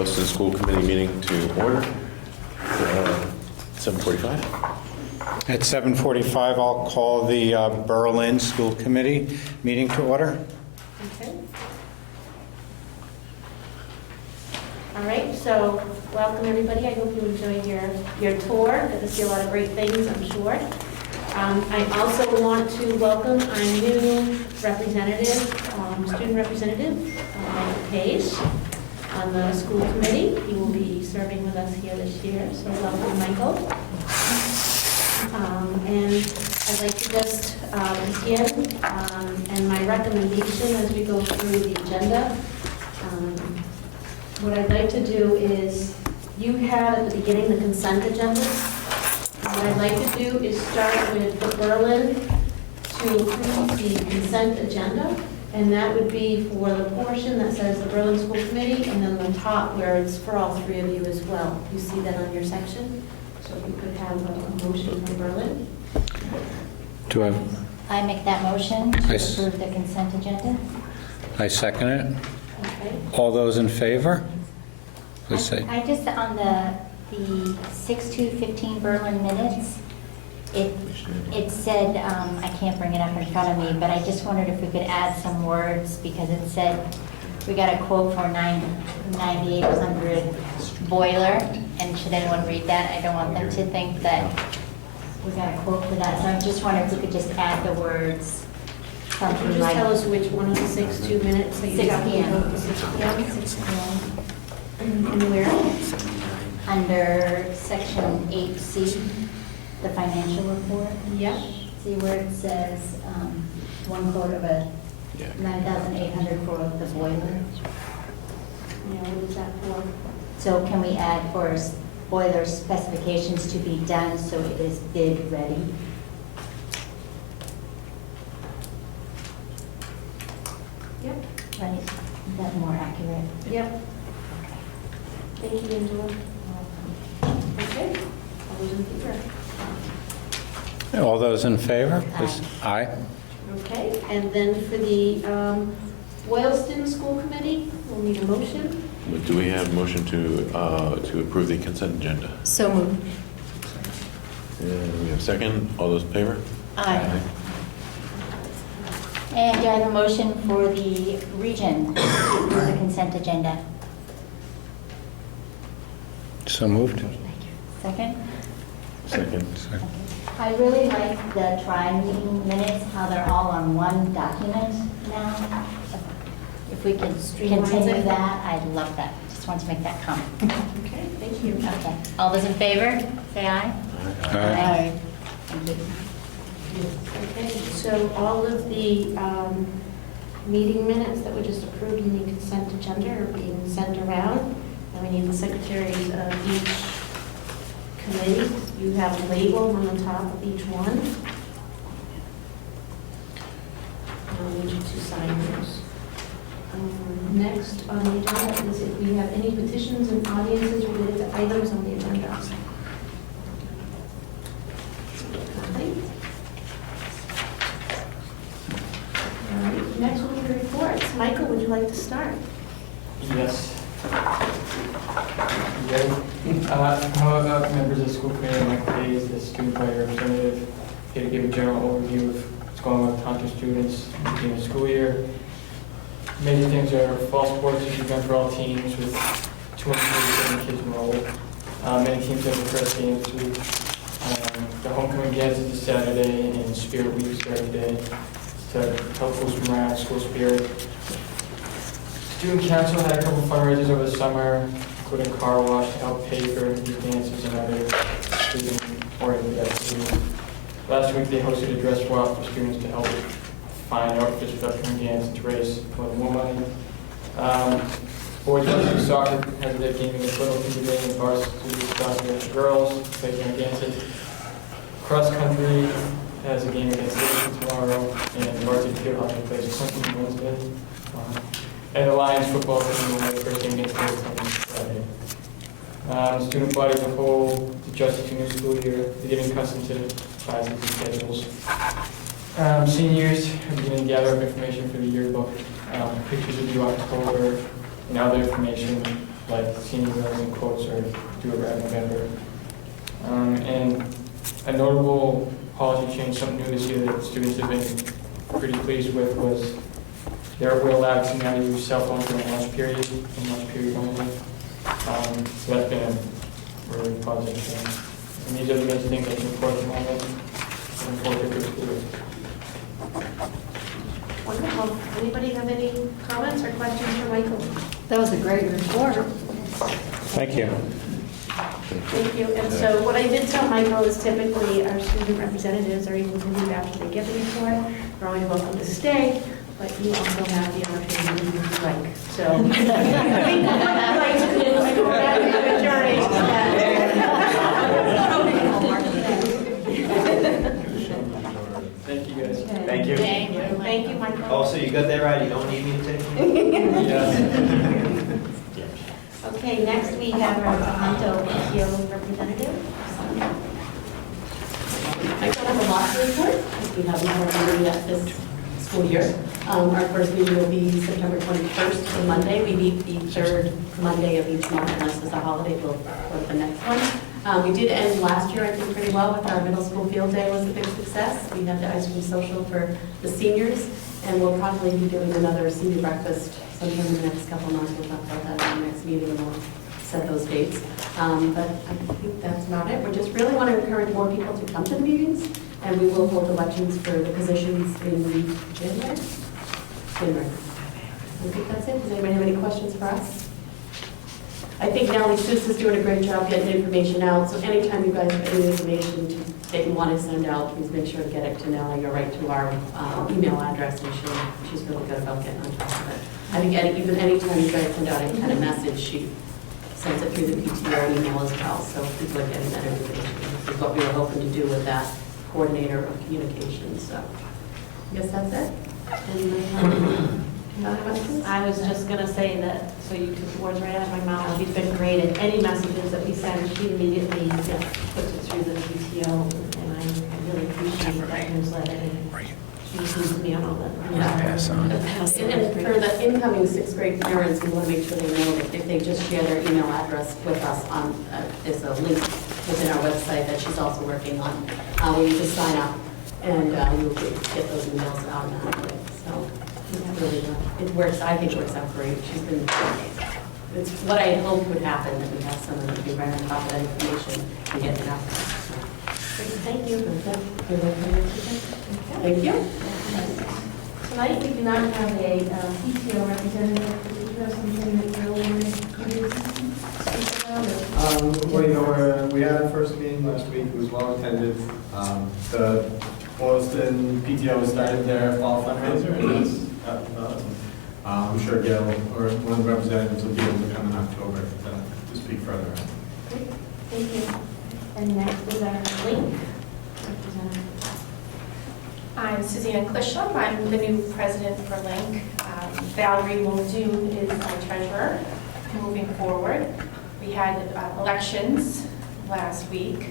Boylston School Committee meeting to order. 7:45. At 7:45, I'll call the Berlin School Committee meeting to order. Okay. All right, so welcome everybody. I hope you enjoyed your tour. Got to see a lot of great things, I'm sure. I also want to welcome our new representative, student representative, Michael Page, on the school committee. He will be serving with us here this year, so welcome, Michael. And I'd like to just begin, and my recommendation as we go through the agenda. What I'd like to do is, you have at the beginning the consent agenda. What I'd like to do is start with the Berlin to approve the consent agenda, and that would be for the portion that says the Berlin School Committee, and then the top where it's for all three of you as well. You see that on your section? So if you could have a motion for Berlin. Do I make that motion to I approve the consent agenda. I second it? Okay. All those in favor? Please say. I just, on the 6/2/15 Berlin minutes, it said, I can't bring it up in front of me, but I just wondered if we could add some words, because it said, we got a quote for 9800 boiler, and should anyone read that? I don't want them to think that we got a quote for that, so I just wondered if we could just add the words, Can you something just like tell us which one of the 6 minutes? So 6 p.m. 6 p.m. 6 p.m. And where? Under section 8C, the financial report. Yeah. See where it says one quote of a Yeah. 9,800 for the boiler? Yeah, what is that for? So can we add for boiler specifications to be done so it is bid ready? Yep. Right, is that more accurate? Yep. Thank you, Angela. Okay. All those in favor? All those in favor? Please. Aye. Okay, and then for the Boylston School Committee, we'll need a motion. Do we have a motion to approve the consent agenda? So moved. And we have a second. All those in favor? Aye. And do I have a motion for the region to approve the consent agenda? So moved. Second? Second. I really like the tri-meeting minutes, how they're all on one document now. If we can Streamlines continue it. that, I'd love that. Just want to make that comment. Okay, thank you. Okay. All those in favor, say aye. Aye. Thank you. Okay, so all of the meeting minutes that we just approved in the consent agenda are being sent around, and we need the secretaries of each committee. You have a label on the top of each one. I'll need you to sign those. Next on the agenda is if we have any petitions and audiences related to items on the agenda. Nothing? All right, next will be the reports. Michael, would you like to start? Yes. Hello, members of the school committee. Michael Hayes, the student body representative, here to give a general overview of what's going on with Tonto students in the beginning of the school year. Major things are fall sports is event for all teams with 237 kids enrolled. Many teams have their first game this week. The homecoming dance is this Saturday, and Spirit Week is every day to help boost morale, school spirit. Student Council had a couple fundraisers over the summer, including car wash to help pay for these dances and other student-oriented activities. Last week, they hosted a dress swap for students to help find outfits for the upcoming dance and to raise a little more money. Boys varsity soccer has their game against Littleton today, and varsity soccer against girls, taking our dances. Cross country has a game against Littleton tomorrow, and varsity field hockey plays Clinton Wednesday. And the Lions football team will have their first game against Littleton Friday. The student body as a whole, adjusted to new school year, they're getting accustomed to classes and schedules. Seniors are beginning to gather up information for the yearbook, pictures of due October, and other information like senior learning quotes or do it right in November. And a notable policy change, something new this year that students have been pretty pleased with was we're allowed to now use cell phones during lunch period, and lunch period only. So that's been a really positive change. And these are the main things that support the moment and for the good schools. Wonderful. Anybody have any comments or questions for Michael? That was a great report. Thank you. Thank you. And so what I did tell Michael is typically our student representatives are able to leave after they give the report. They're always welcome to stay, but you also have the opportunity to leave if you like. So I think what I'd like to do is go back to adjourn. Thank you, guys. Thank you. Thank you, Michael. Oh, so you got that right, you don't need me to take it? Yes. Okay, next we have our Tohoto PTO representative. I don't have a lot to report. We have more meeting at this school year. Our first meeting will be September 21st, the Monday. We meet the third Monday of each month, unless there's a holiday, we'll go to the next one. We did end last year, I think, pretty well with our middle school field day was a big success. We had the ice cream social for the seniors, and we'll probably be doing another senior breakfast sometime in the next couple of months. We'll talk about that in the next meeting, and we'll set those dates. But I think that's about it. We just really want to encourage more people to come to the meetings, and we will hold elections for the positions in January. I think that's it. Does anybody have any questions for us? I think Natalie Seuss is doing a great job getting information out, so anytime you guys have any information that you want to send out, please make sure to get it to Natalie or right to our email address, and she's really good about getting on top of it. I think even anytime you guys send out any kind of message, she sends it through the PTO email as well, so people are getting that information. This is what we were hoping to do with that coordinator of communications, so I guess that's it. Anybody have other questions? I was just going to say that, so you took the words right out of my mouth. She's been great at any messages that we send. She immediately puts it through the PTO, and I really appreciate that newsletter. And she seems to be on all the And for the incoming sixth grade parents, we want to make sure they know that if they just share their email address with us on, there's a link within our website that she's also working on, where you just sign up and you'll get those emails automatically. So it's really, it works, I think it works out great. She's been, it's what I had hoped would happen, that we have someone that would be right on top of that information and get it out there. So, Thank you. thank you. Tonight, we do not have a PTO representative. Do you have something that you really want to speak about? Well, you know, we had our first meeting last week, it was well attended. The Boylston PTO started their fall fundraiser, and that's, I'm sure Gail or one of the representatives will be able to come in October to speak further. Great. Thank you. And next is our link representative. I'm Suzanne Clisham. I'm the new president for Link. Valerie Muldoon is our treasurer moving forward. We had elections last week.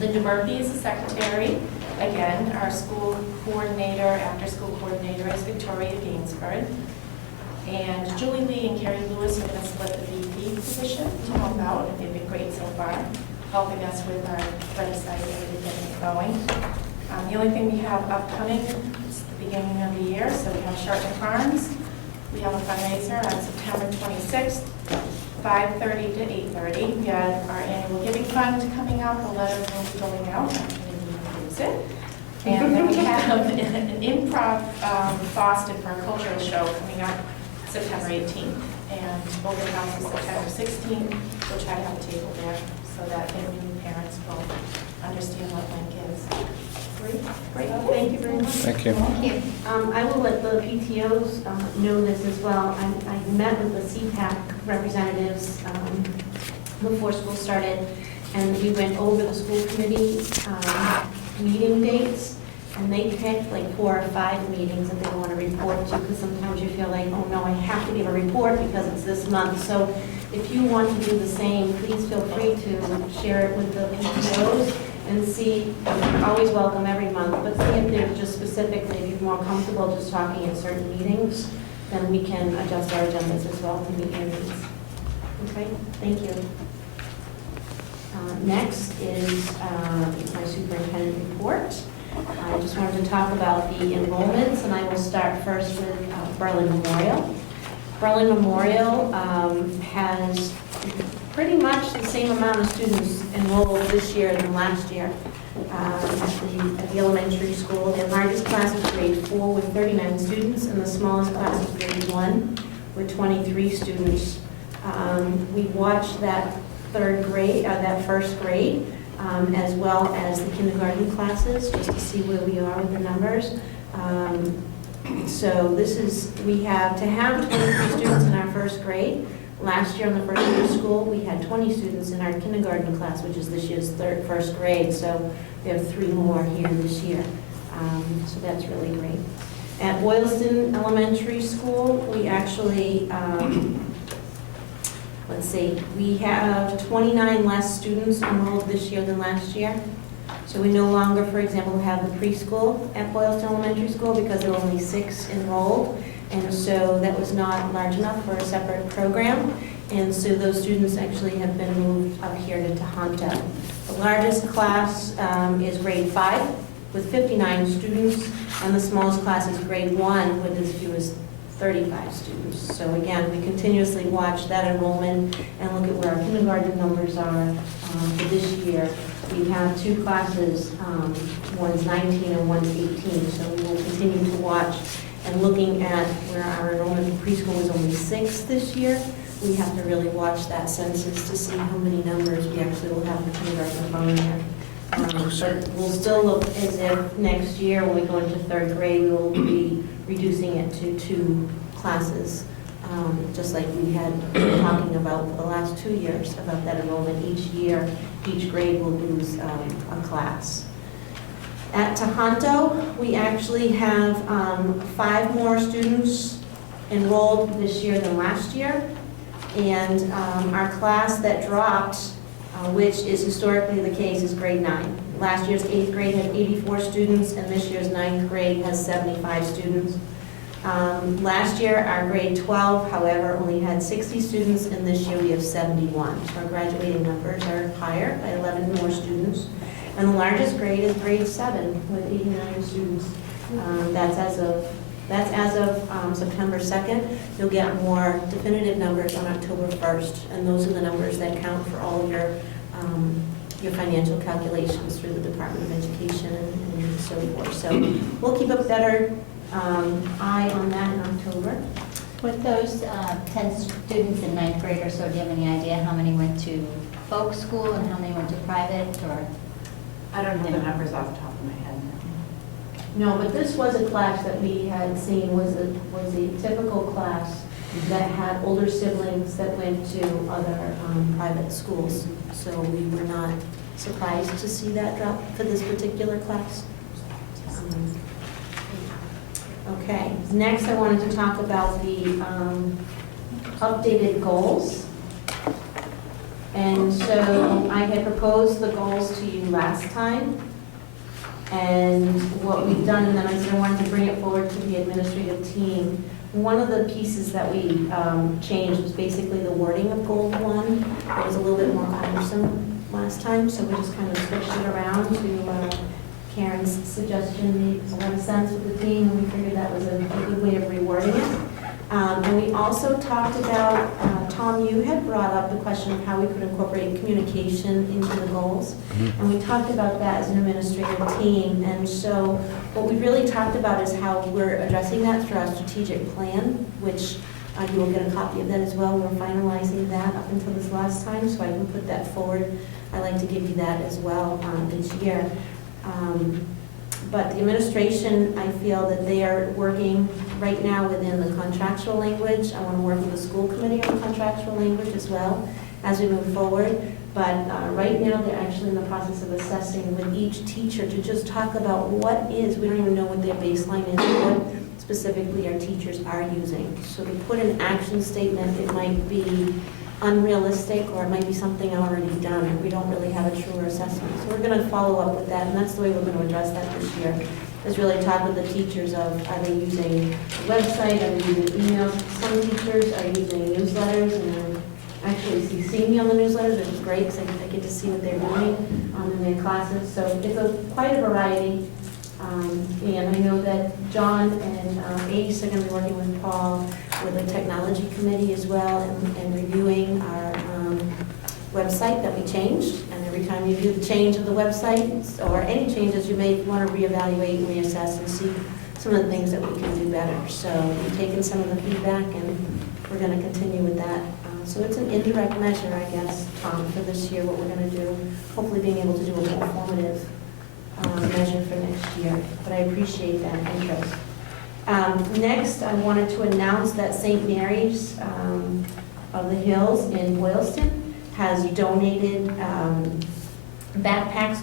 Linda Murphy is the secretary. Again, our school coordinator, after-school coordinator is Victoria Gainsford. And Julie Lee and Carrie Lewis are going to split the VP position to help out. They've been great so far, helping us with our website and getting it going. The only thing we have upcoming is the beginning of the year, so we have Sharpton Farms. We have a fundraiser on September 26th, 5:30 to 8:30. We have our annual giving fund coming up. The letter will be going out. Actually, we will use it. And then we have an improv Boston for a cultural show coming up September 18th. And open house is September 16th. We'll try to have a table there so that any new parents will understand what Link is. Great. Thank you very much. Thank you. Thank you. I will let the PTOs know this as well. I met with the CPAC representatives before school started, and we went over the school committee meeting dates, and they picked like 4 or 5 meetings that they want to report to, because sometimes you feel like, oh no, I have to give a report because it's this month. So if you want to do the same, please feel free to share it with the PTOs and see. You're always welcome every month, but see if they're just specifically, if you're more comfortable just talking at certain meetings, then we can adjust our agendas as well to meet your needs. Okay, thank you. Next is my superintendent report. I just wanted to talk about the enrollments, and I will start first with Berlin Memorial. Berlin Memorial has pretty much the same amount of students enrolled this year than last year at the elementary school. Their largest class is grade 4 with 39 students, and the smallest class is grade 1 with 23 students. We watched that first grade, as well as the kindergarten classes, just to see where we are with the numbers. So we have to have 23 students in our first grade. Last year on the first year of school, we had 20 students in our kindergarten class, which is this year's first grade. So we have 3 more here this year. So that's really great. At Boylston Elementary School, we actually, we have 29 less students enrolled this year than last year. So we no longer, for example, have the preschool at Boylston Elementary School because there were only 6 enrolled. And so that was not large enough for a separate program. And so those students actually have been moved up here to Tohoto. The largest class is grade 5 with 59 students, and the smallest class is grade 1 with as few as 35 students. So again, we continuously watch that enrollment and look at where our kindergarten numbers are for this year. We have 2 classes, one's 19 and one's 18, so we will continue to watch. And looking at where our enrollment in preschool was only 6 this year, we have to really watch that census to see how many numbers we actually will have in kindergarten the following year. But we'll still look as if next year, when we go into 3rd grade, we will be reducing it to 2 classes, just like we had been talking about for the last 2 years about that enrollment. Each year, each grade will lose a class. At Tohoto, we actually have 5 more students enrolled this year than last year. And our class that dropped, which is historically the case, is grade 9. Last year's 8th grade had 84 students, and this year's 9th grade has 75 students. Last year, our grade 12, however, only had 60 students, and this year we have 71. So our graduating numbers are higher by 11 more students. And the largest grade is grade 7 with 89 students. That's as of September 2nd. You'll get more definitive numbers on October 1st, and those are the numbers that count for all of your financial calculations through the Department of Education and so forth. So we'll keep a better eye on that in October. With those 10 students in 9th grade or so, do you have any idea how many went to folk school and how many went to private, or? I don't know the numbers off the top of my head. No, but this was a class that we had seen was a typical class that had older siblings that went to other private schools. So we were not surprised to see that drop for this particular class. Okay, next I wanted to talk about the updated goals. And so I had proposed the goals to you last time. And what we've done, and then I said I wanted to bring it forward to the administrative team. One of the pieces that we changed was basically the wording of goal 1. It was a little bit more cumbersome last time, so we just kind of switched it around to Karen's suggestion made a lot of sense with the team, and we figured that was a good way of rewording it. And we also talked about, Tom, you had brought up the question of how we could incorporate communication into the goals. And we talked about that as an administrative team. And so what we really talked about is how we're addressing that through our strategic plan, which you will get a copy of that as well. We're finalizing that up until this last time, so I can put that forward. I like to give you that as well each year. But the administration, I feel that they are working right now within the contractual language. I want to work with the school committee on contractual language as well as we move forward. But right now, they're actually in the process of assessing with each teacher to just talk about what is, we don't even know what their baseline is, what specifically our teachers are using. So to put an action statement, it might be unrealistic, or it might be something already done, and we don't really have a truer assessment. So we're going to follow up with that, and that's the way we're going to address that this year, is really talk with the teachers of, are they using the website, are they using emails? Some teachers are using newsletters, and actually CC me on the newsletters, which is great, because I get to see what they're doing in their classes. So it's quite a variety. And I know that John and Ace are going to be working with Paul with the technology committee as well, and reviewing our website that we changed. And every time you do the change of the website, or any changes you may want to reevaluate and reassess and see some of the things that we can do better. So we've taken some of the feedback, and we're going to continue with that. So it's an indirect measure, I guess, for this year, what we're going to do, hopefully being able to do a more formative measure for next year. But I appreciate that interest. Next, I wanted to announce that St. Mary's of the Hills in Boylston has donated backpacks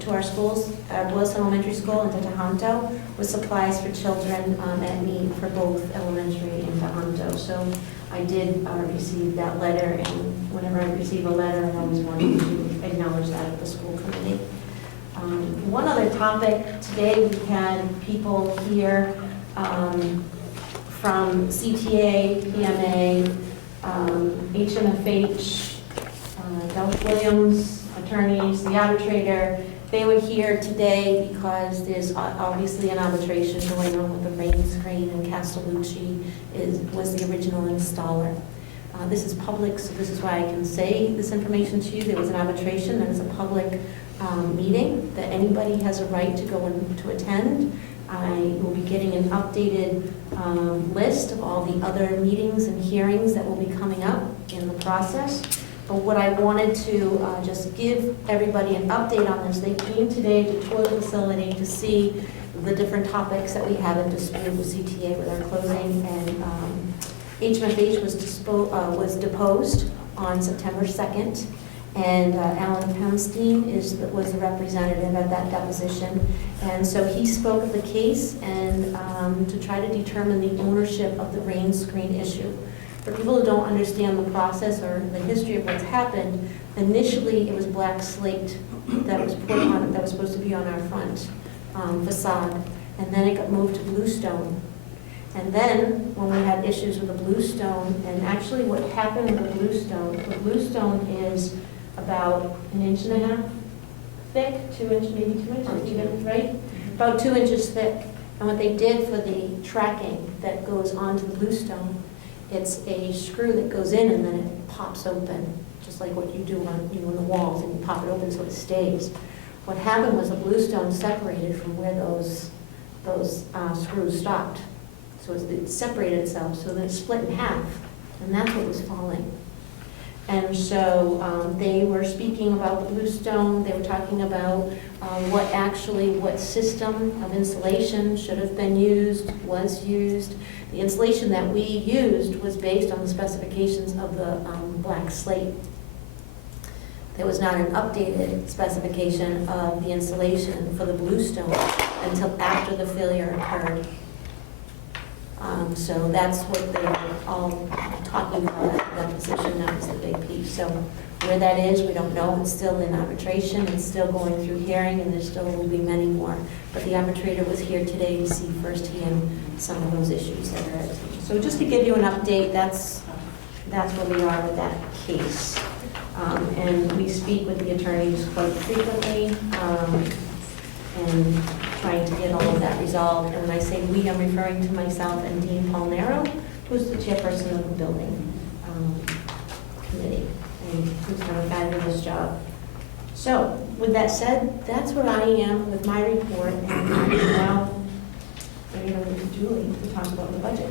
to our schools, Boylston Elementary School and Tohoto, with supplies for children at need for both elementary and Tohoto. So I did receive that letter, and whenever I receive a letter, I always wanted to acknowledge that at the school committee. One other topic, today we had people here from CTA, PMA, HMFH, Delta Williams, attorneys, the arbitrator. They were here today because there's obviously an arbitration going on with the rain screen, and Castellucci was the original installer. This is public, so this is why I can say this information to you. There was an arbitration, there was a public meeting that anybody has a right to go and to attend. I will be getting an updated list of all the other meetings and hearings that will be coming up in the process. But what I wanted to just give everybody an update on this, they came today to tour the facility to see the different topics that we have in dispute with CTA with our closing, and HMFH was deposed on September 2nd, and Alan Pemstein was the representative at that deposition. And so he spoke of the case and to try to determine the ownership of the rain screen issue. For people who don't understand the process or the history of what's happened, initially it was black slate that was put on, that was supposed to be on our front facade, and then it got moved to bluestone. And then when we had issues with the bluestone, and actually what happened with the bluestone is about 1.5 inches thick, 2 inches, maybe 2 inches, even, right? About 2 inches thick. And what they did for the tracking that goes onto the bluestone, it's a screw that goes in and then it pops open, just like what you do on the walls, and you pop it open so it stays. What happened was the bluestone separated from where those screws stopped. So it separated itself, so then it split in half, and that's what was falling. And so they were speaking about the bluestone. They were talking about what system of insulation should have been used, was used. The insulation that we used was based on the specifications of the black slate. There was not an updated specification of the insulation for the bluestone until after the failure occurred. So that's what they were all talking about, that position. That was the big piece. So where that is, we don't know. It's still in arbitration. It's still going through hearing, and there still will be many more. But the arbitrator was here today to see firsthand some of those issues that are at issue. So just to give you an update, that's where we are with that case. And we speak with the attorneys quite frequently, and trying to get all of that resolved. And when I say we, I'm referring to myself and Dean Palnero, who's the chairperson of the building committee, and who's done a fabulous job. So, with that said, that's where I am with my report, and now I'm going to move to Julie to talk about the budget.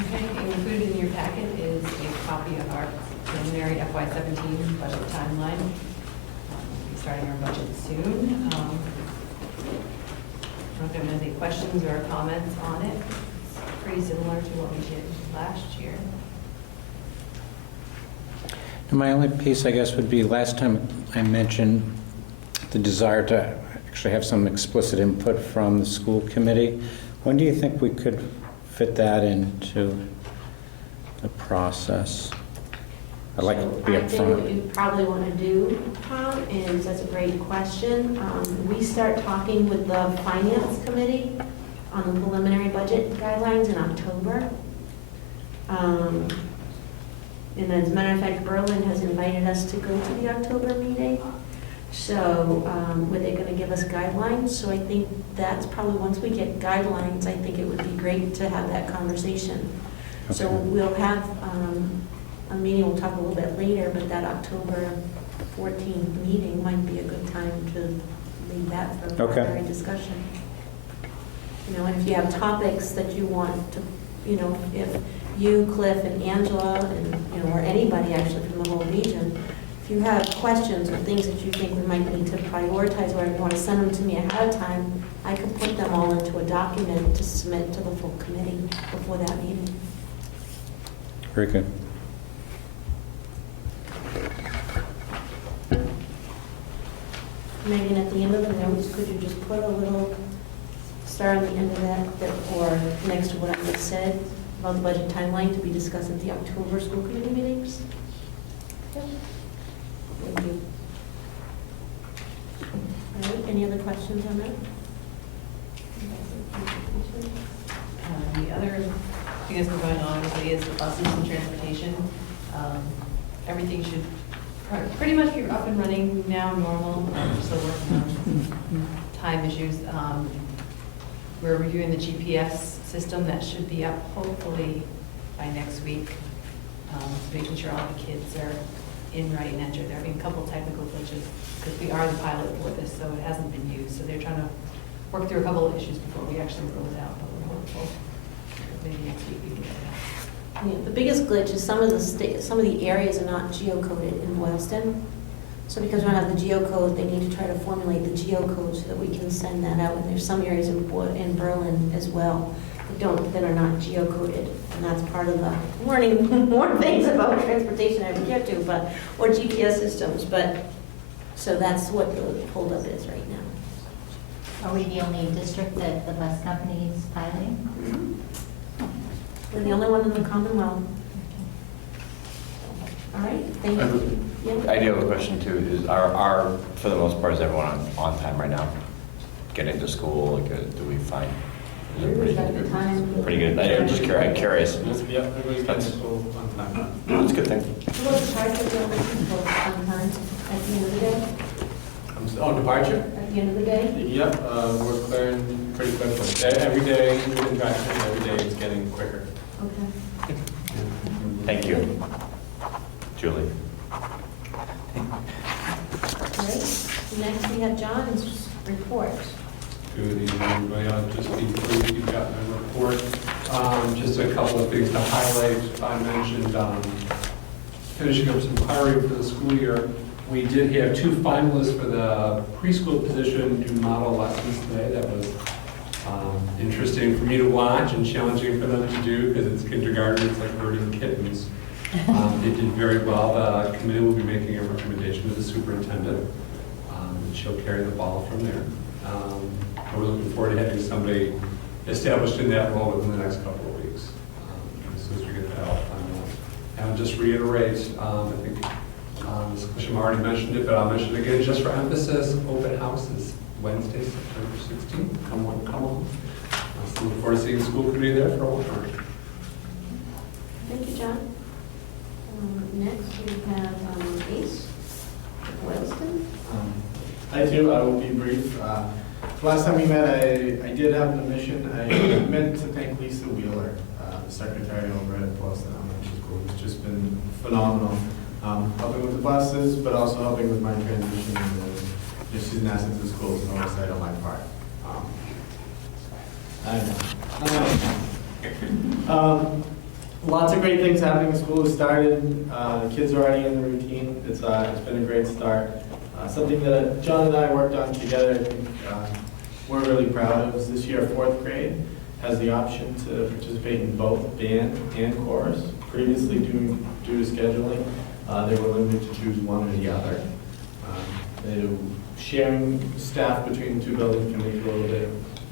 Okay, included in your packet is a copy of our preliminary FY17 budget timeline. We'll be starting our budget soon. I don't know if there are any questions or comments on it. It's pretty similar to what we did last year. And my only piece, I guess, would be last time I mentioned the desire to actually have some explicit input from the school committee. When do you think we could fit that into the process? I'd like to be I think what upfront. you probably want to do, Tom, is, that's a great question. We start talking with the finance committee on the preliminary budget guidelines in October. And as a matter of fact, Berlin has invited us to go to the October meeting. So, where they're gonna give us guidelines, so I think that's probably, once we get guidelines, I think it would be great to have that conversation. So Okay. we'll have, a meeting, we'll talk a little bit later, but that October 14th meeting might be a good time to leave that for Okay. primary discussion. You know, and if you have topics that you want to, you know, if you, Cliff, and Angela, and, you know, or anybody actually from the whole region, if you have questions or things that you think we might need to prioritize, or you want to send them to me ahead of time, I could put them all into a document to submit to the full committee before that meeting. Very good. Megan, at the end of the notes, could you just put a little star on the end of that, or next to what I just said about the budget timeline to be discussed at the October school committee meetings? Yep. Thank you. All right, any other questions on that? The other thing that's been going on obviously is the buses and transportation. Everything should pretty much be up and running now, normal. We're still working on time issues. We're reviewing the GPS system. That should be up hopefully by next week. Making sure all the kids are in right and enter. There have been a couple technical glitches because we are the pilot for this, so it hasn't been used. So they're trying to work through a couple of issues before we actually roll it out, but we're hopeful maybe next week we can get it out. Yeah, the biggest glitch is some of the areas are not geocoded in Boylston. So because we don't have the geocode, they need to try to formulate the geocode so that we can send that out. And there's some areas in Berlin as well that are not geocoded. And that's part of the learning more things about transportation I would get to, or GPS systems. But, so that's what the holdup is right now. Are we the only district that the bus company is piloting? We're the only one in the Commonwealth. All right, thank I have you. Yeah. I do have a question too, is for the most part, is everyone on time right now? Getting to school, like, do we find? Is it We've got the time. pretty good? I'm just curious. Yeah, everybody's getting to school on time. That's a good thing. What was the charge of the people sometimes at the end of the day? Departure? At the end of the day? Yep, we're clearing pretty quickly. Every day, within traction, every day it's getting quicker. Okay. Thank you, Julie. All right, next we have John's report. Good evening, everybody. I'll just be brief. You've got my report. Just a couple of things to highlight. I mentioned finishing up some hiring for the school year. We did have 2 finalists for the preschool position do model lessons today. That was interesting for me to watch and challenging for them to do because it's kindergarten. It's like herding kittens. They did very well. The committee will be making a recommendation to the superintendent. And she'll carry the ball from there. We're looking forward to having somebody established in that role within the next couple of weeks, as soon as we get that all finalized. And I'll just reiterate, I think Ms. Clisham already mentioned it, but I'll mention it again just for emphasis. Open house is Wednesday, September 16th. Come on, come on. I look forward to seeing the school committee there for a while. Thank you, John. Next we have Ace Boylston. I too, I will be brief. Last time we met, I did have an omission. I meant to thank Lisa Wheeler, the secretary over at Boylston Elementary School, who's just been phenomenal, helping with the buses, but also helping with my transition. And she's an asset to the school, so no oversight on my part. Lots of great things happening. The school has started. The kids are already in the routine. It's been a great start. Something that John and I worked on together, I think we're really proud of, is this year 4th grade has the option to participate in both band and chorus. Previously, due to scheduling, they were limited to choose one or the other. Sharing staff between the 2 buildings can make it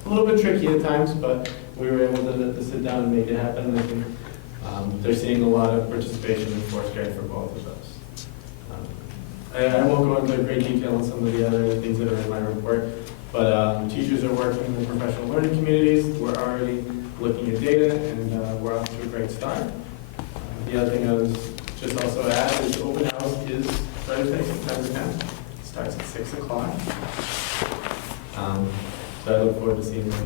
a little bit tricky at times, but we were able to sit down and make it happen. And I think they're seeing a lot of participation in 4th grade for both of those. I won't go into great detail on some of the other things that are in my report, but teachers are working in the professional learning communities. We're already looking at data, and we're off to a great start. The other thing I was just also add, is open house is Thursday, September 10th. Starts at 6 o'clock. So I look forward to seeing you there.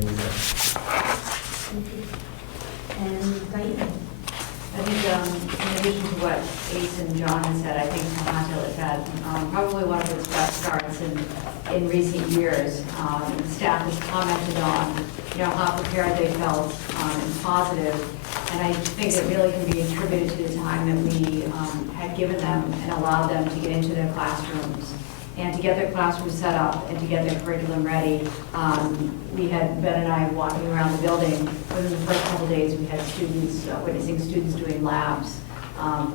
And Diane? I think in addition to what Ace and John had said, I think Tohoto has had probably one of its best starts in recent years. Staff has commented on, how prepared they felt and positive. And I think it really can be attributed to the time that we had given them and allowed them to get into their classrooms and to get their classroom set up and to get their curriculum ready. We had, Ben and I, walking around the building. Within the first couple of days, we had students, witnessing students doing labs,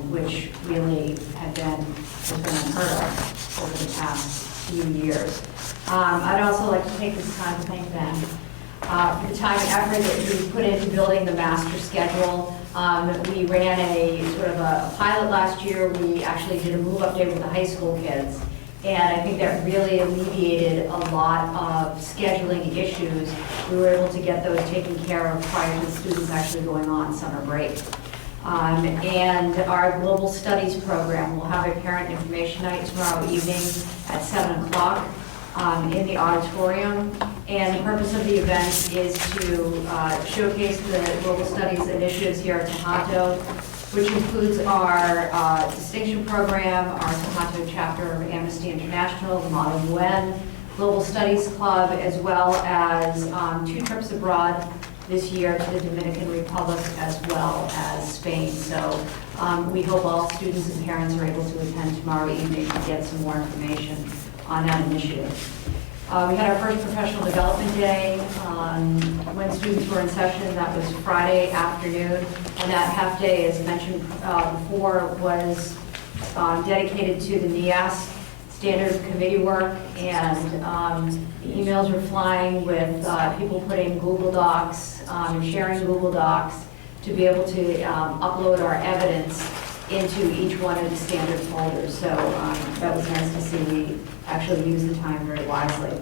which really has been unheard of over the past few years. I'd also like to take this time to thank Ben for the time and effort that he put into building the master schedule. We ran a sort of a pilot last year. We actually did a move-up day with the high school kids. And I think that really alleviated a lot of scheduling issues. We were able to get those taken care of prior to the students actually going on summer break. And our Global Studies program will have a parent information night tomorrow evening at 7 o'clock in the auditorium. And the purpose of the event is to showcase the Global Studies initiatives here at Tohoto, which includes our distinction program, our Tohoto chapter of Amnesty International, the Model UN, Global Studies Club, as well as 2 trips abroad this year to the Dominican Republic as well as Spain. So we hope all students and parents are able to attend tomorrow evening to get some more information on that initiative. We had our first professional development day when students were in session. That was Friday afternoon. And that half day, as mentioned before, was dedicated to the NEAS standard committee work. And the emails were flying with people putting Google Docs, sharing Google Docs to be able to upload our evidence into each one of the standard folders. So that was nice to see. We actually use the time very wisely.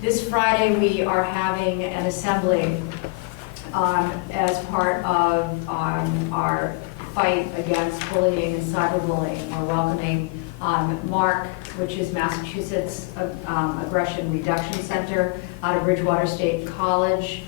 This Friday, we are having an assembly as part of our fight against bullying and cyberbullying. We're welcoming MARC, which is Massachusetts Aggression Reduction Center out of Bridgewater State College,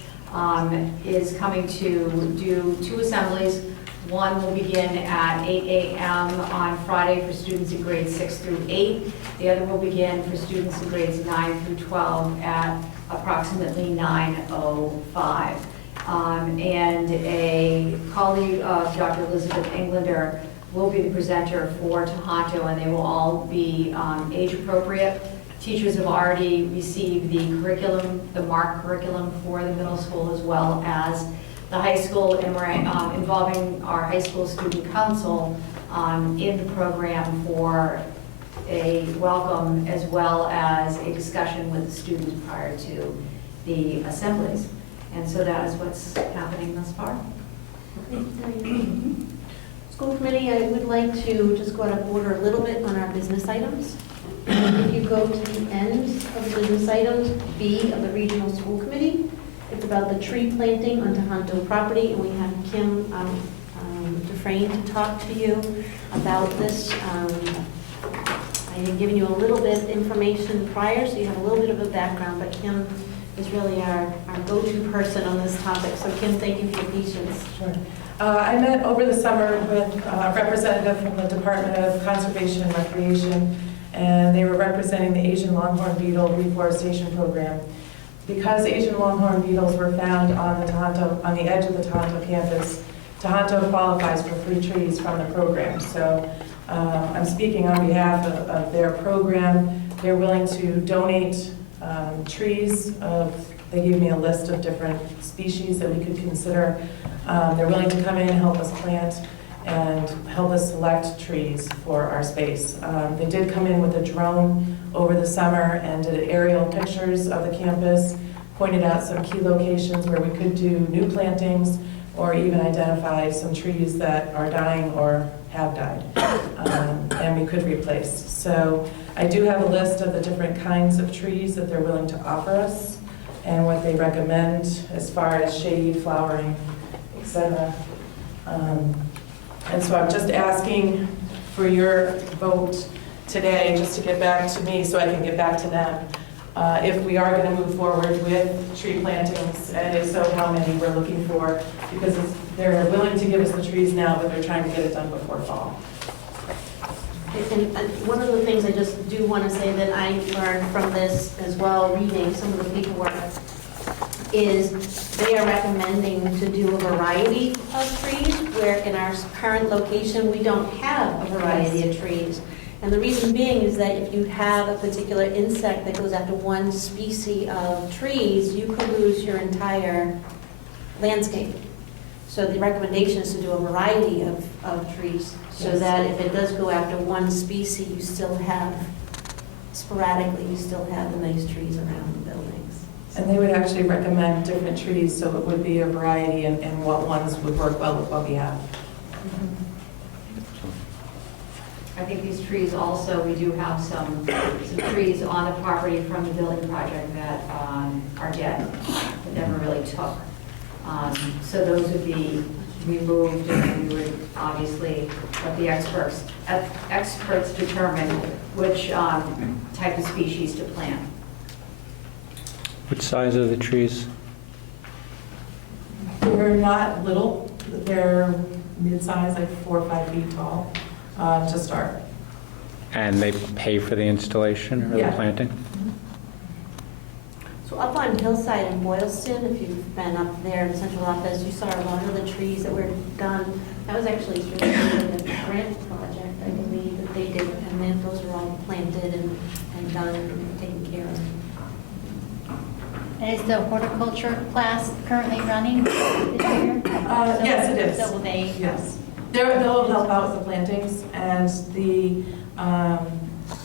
is coming to do 2 assemblies. One will begin at 8 a.m. on Friday for students in grades 6 through 8. The other will begin for students in grades 9 through 12 at approximately 9:05. And a colleague of Dr. Elizabeth Englander will be the presenter for Tohoto, and they will all be age appropriate. Teachers have already received the curriculum, the MARC curriculum for the middle school as well as the high school, and we're involving our high school student council in the program for a welcome as well as a discussion with the students prior to the assemblies. And so that is what's happening thus far. School committee, I would like to just go out of order a little bit on our business items. If you go to the end of the business items, B of the regional school committee, it's about the tree planting on Tohoto property, and we have Kim Dufresne to talk to you about this. I had given you a little bit of information prior, so you have a little bit of a background, but Kim is really our go-to person on this topic. So Kim, thank you for your patience. Sure. I met over the summer with a representative from the Department of Conservation and Recreation, and they were representing the Asian longhorn beetle reforestation program. Because Asian longhorn beetles were found on the edge of the Tohoto campus, Tohoto qualifies for free trees from the program. So I'm speaking on behalf of their program. They're willing to donate trees. They gave me a list of different species that we could consider. They're willing to come in and help us plant and help us select trees for our space. They did come in with a drone over the summer and did aerial pictures of the campus, pointed out some key locations where we could do new plantings or even identify some trees that are dying or have died and we could replace. So I do have a list of the different kinds of trees that they're willing to offer us and what they recommend as far as shade, flowering, etc. And so I'm just asking for your vote today, just to get back to me so I can get back to them. If we are going to move forward with tree plantings, and if so, how many we're looking for, because they're willing to give us the trees now, but they're trying to get it done before fall. And one of the things I just do want to say that I learned from this as well, reading some of the paperwork, is they are recommending to do a variety of trees, where in our current location, we don't have a variety of trees. And the reason being is that if you have a particular insect that goes after one species of trees, you could lose your entire landscape. So the recommendation is to do a variety of trees, so that if it does go after one species, you still have, sporadically, you still have the nice trees around the buildings. And they would actually recommend different trees, so it would be a variety and what ones would work well with what we have. I think these trees also, we do have some trees on the property from the building project that are dead, that never really took. So those would be removed, and we would obviously let the experts determine which type of species to plant. What size are the trees? They're not little, they're mid-size, like 4 or 5 feet tall, to start. And they pay for the installation or the Yeah. planting? So up on Hillside in Boylston, if you've been up there in central office, you saw a lot of the trees that were done. That was actually through the grant project, I believe, that they did, and then those are all planted and done and taken care of. And is the horticulture class currently running this year? Yes, it is. So will they? Yes. They'll help out with the plantings, and the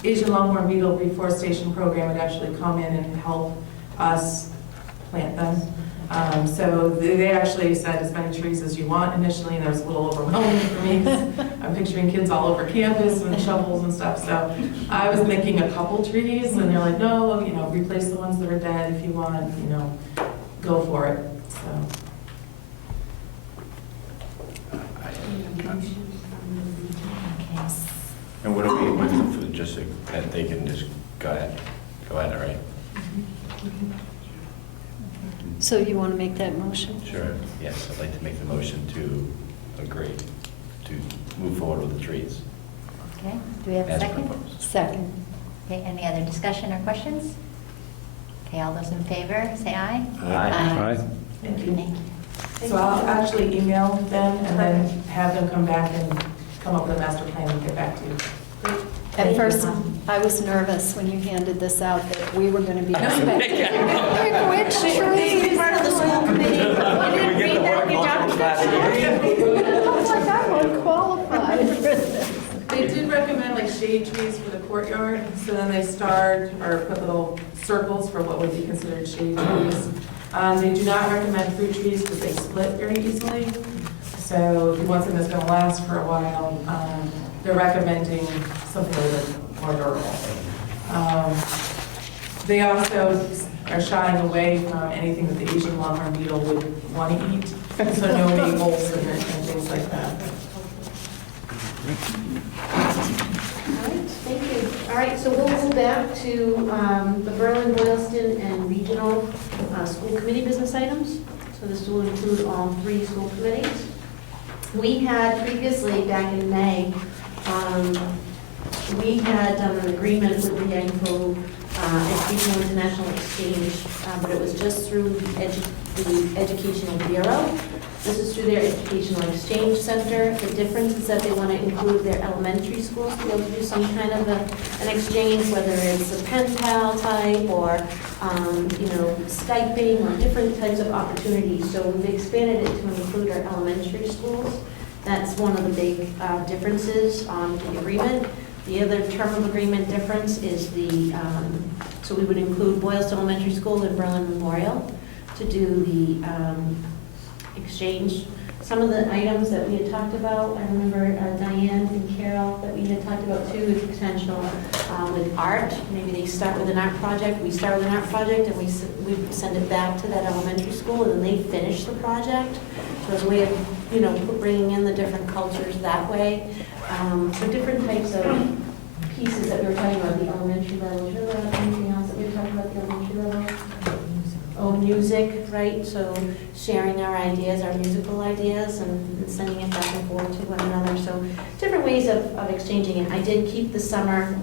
Asian Longhorn Beetle Reforestation Program would actually come in and help us plant them. So they actually said as many trees as you want initially, and it was a little overwhelming for me. I'm picturing kids all over campus with shovels and stuff, so I was making a couple trees, and they're like, no, replace the ones that are dead if you want, go for it, so. And what do we, just so that they can just go ahead, right? So you want to make that motion? Sure, yes, I'd like to make the motion to agree, to move forward with the trees. Okay, do we have a As second? proposed. Second. Okay, any other discussion or questions? Okay, all those in favor, say aye. Aye. Thank you. Thank you. So I'll actually email them and then have them come back and come up with a master plan and get back to you. At first, I was nervous when you handed this out that we were going to be expecting. Which trees? Part of the school committee. You didn't read that in your job description? I was like, I'm unqualified for this. They did recommend like shade trees for the courtyard, so then they starred or put little circles for what would be considered shade trees. They do not recommend fruit trees because they split very easily. So if you want something that's going to last for a while, they're recommending something a little bit more durable. They also are shying away from anything that the Asian longhorn beetle would want to eat, so no maples and things like that. All right, thank you. All right, so we'll move back to the Berlin, Boylston, and Regional School Committee business items. So this will include all 3 school committees. We had previously, back in May, we had done an agreement with the Yankton Educational International Exchange, but it was just through the Educational Bureau. This is through their Educational Exchange Center. The difference is that they want to include their elementary schools to be able to do some kind of an exchange, whether it's a pen pal type or, Skyping or different types of opportunities. So we've expanded it to include our elementary schools. That's one of the big differences on the agreement. The other term of agreement difference is so we would include Boylston Elementary School and Berlin Memorial to do the exchange. Some of the items that we had talked about, I remember Diane and Carol, that we had talked about too, is potential with art. Maybe they start with an art project, we start with an art project, and we send it back to that elementary school, and then they finish the project. So as a way of, bringing in the different cultures that way. So different types of pieces that we were talking about, the elementary level. Do you remember anything else that we were talking about the elementary level? Oh, music, right? So sharing our ideas, our musical ideas, and sending it back and forth to one another. So different ways of exchanging it. I did keep the summer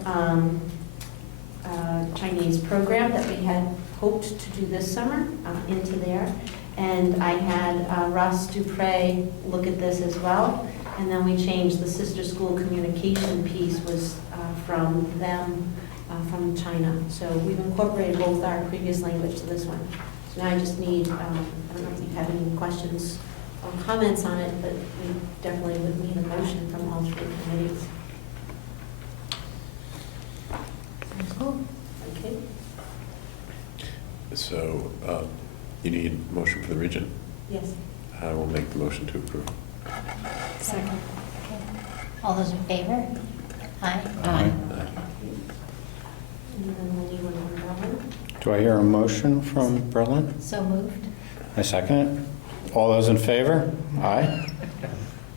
Chinese program that we had hoped to do this summer into there. And I had Russ Dupre look at this as well. And then we changed the sister school communication piece was from them, from China. So we've incorporated both our previous language to this one. So now I just need, I don't know if you have any questions or comments on it, but we definitely would need a motion from all three committees. Okay. So you need a motion for the region? Yes. I will make the motion to approve. Second. All those in favor? Aye. Aye. And then we'll need one on Berlin. Do I hear a motion from Berlin? So moved. I second it. All those in favor? Aye.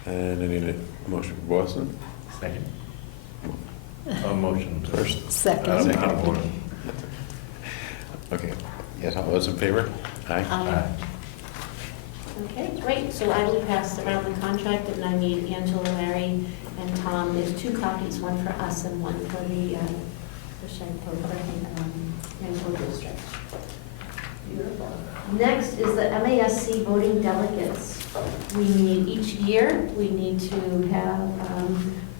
And I need a motion for Boylston. Second. Motion First. Second. Second. Okay. Yes, all those in favor? Aye. Aye. Okay, great. So I will pass around the contract, and I need Angela, Larry, and Tom. There's 2 copies, one for us and one for the Angela District. Beautiful. Next is the MASC voting delegates. We need, each year, we need to have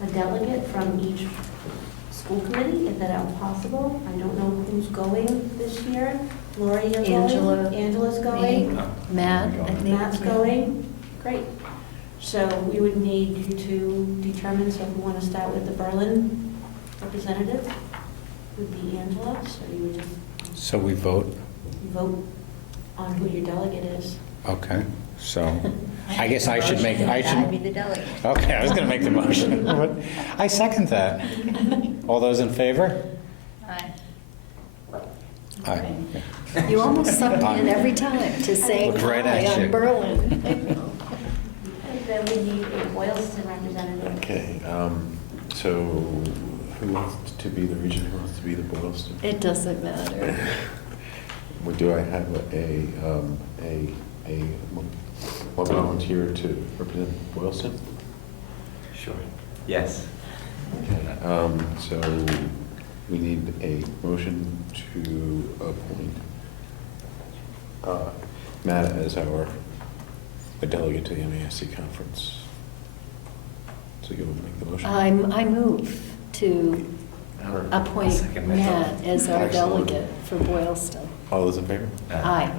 a delegate from each school committee, if at all possible. I don't know who's going this year. Lori, you're going? Angela. Angela's going? Matt, I think. Matt's going? Great. So we would need you to determine, so if we want to start with the Berlin representative, would be Angela, so you would just So we vote? vote on who your delegate is. Okay, so I guess I should make, I'd be the delegate. Okay, I was going to make the motion. But I second that. All those in favor? Aye. Aye. You almost sucked me in every time to say Looked right aye at you. on Berlin. And then we need a Boylston representative. Okay, so who wants to be the region, who wants to be the Boylston? It doesn't matter. Do I have a one volunteer to represent Boylston? Sure. Yes. Okay, so we need a motion to appoint Matt as our delegate to the MASC conference. So you will make the motion? I move to appoint Second myself. Matt as our Excellent. delegate for Boylston. All those in favor? Aye.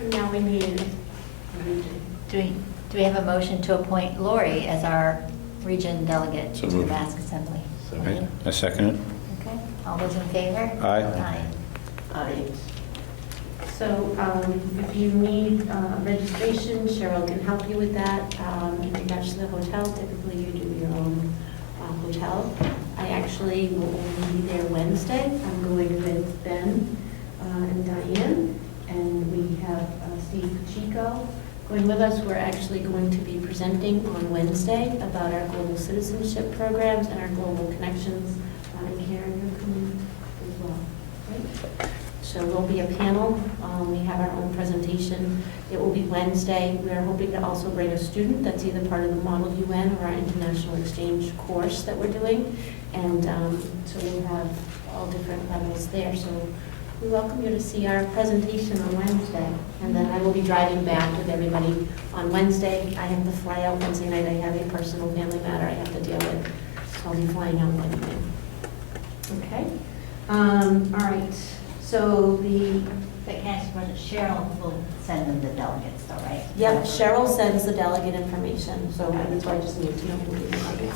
And now we need a region. Do we have a motion to appoint Lori as our region delegate So to the moved. Basque Assembly? Okay, I second it. Okay, all those in favor? Aye. Aye. So if you need registration, Cheryl can help you with that. In regards to the hotel, typically you do your own hotel. I actually will only be there Wednesday. I'm going with Ben and Diane, and we have Steve Pacheco going with us. We're actually going to be presenting on Wednesday about our global citizenship programs and our global connections. And Karen, you're coming as well, right? So there'll be a panel. We have our own presentation. It will be Wednesday. We are hoping to also bring a student that's either part of the Model UN or our international exchange course that we're doing. And so we'll have all different levels there. So we welcome you to see our presentation on Wednesday. And then I will be driving back with everybody on Wednesday. I have to fly out Wednesday night. I have a personal family matter I have to deal with. So I'll be flying out Wednesday. Okay? All right. So But can I ask, was it Cheryl will send them the delegates though, right? yep, Cheryl sends the delegate information, so that's why I just need to know who the delegate is.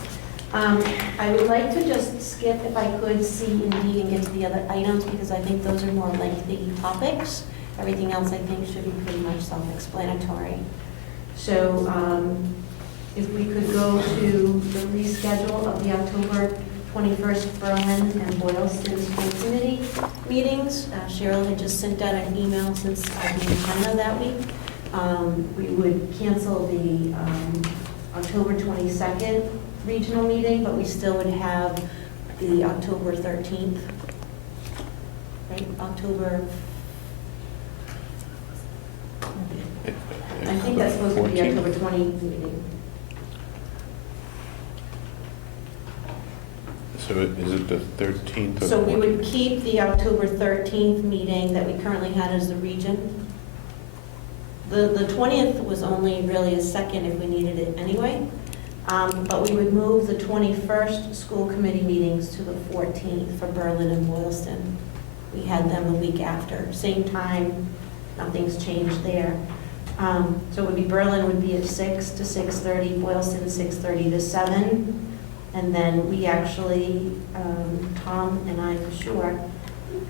I would like to just skip, if I could, C and D and get to the other items, because I think those are more lengthy topics. Everything else, I think, should be pretty much self-explanatory. So if we could go to the reschedule of the October 21st Berlin and Boylston School Committee meetings. Cheryl had just sent out an email since I've been in China that week. we would cancel the October 22nd regional meeting, but we still would have the October 13th, right, October, I think that's supposed to be 14th? October 20th meeting. So is it the 13th or So the we 14th? would keep the October 13th meeting that we currently had as the region. The 20th was only really a second if we needed it anyway. But we would move the 21st school committee meetings to the 14th for Berlin and Boylston. We had them the week after, same time, nothing's changed there. So it would be, Berlin would be at 6 to 6:30, Boylston 6:30 to 7. And then we actually, Tom and I for sure,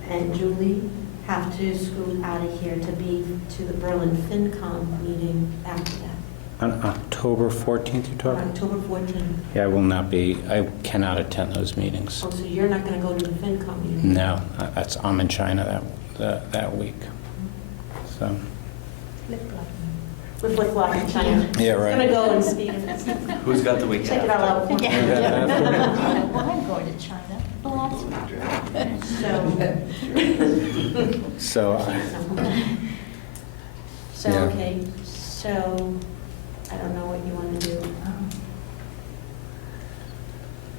and Julie have to scoot out of here to be to the Berlin FinCom meeting after that. On October 14th, you're On talking? October 14th. Yeah, I will not be, I cannot attend those meetings. Oh, so you're not going to go to the FinCom meeting? No, I'm in China that week, so. With flip-flop in China. Yeah, right. Going to go and speak. Who's got the weekend? Check it all out. Well, I'm going to China. So, So, yeah. okay, so I don't know what you want to do.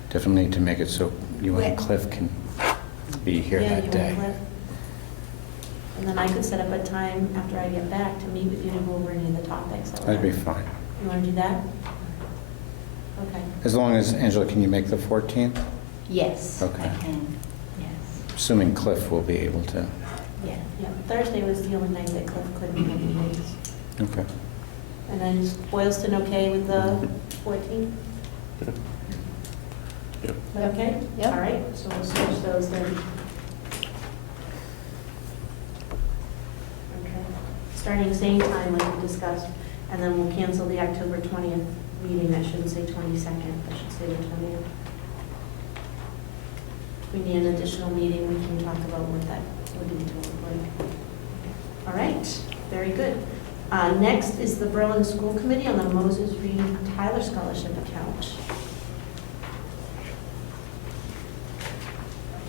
Definitely need to make it so you and Cliff can be here Yeah, that you day. want Cliff? And then I could set up a time after I get back to meet with you to go over any of the topics. That'd be fine. You want to do that? Okay. As long as, Angela, can you make the 14th? Yes, I Okay. can, yes. Assuming Cliff will be able to. Yeah, Thursday was the only night that Cliff couldn't make meetings. Okay. And then is Boylston okay with the 14th? Yep. Okay? Yep. All right, so we'll switch those then. Okay. Starting same time like we discussed, and then we'll cancel the October 20th meeting. I shouldn't say 22nd, I should say the 20th. If we need an additional meeting, we can talk about what that would need to look like. All right, very good. Next is the Berlin School Committee on the Moses Reed Tyler Scholarship account.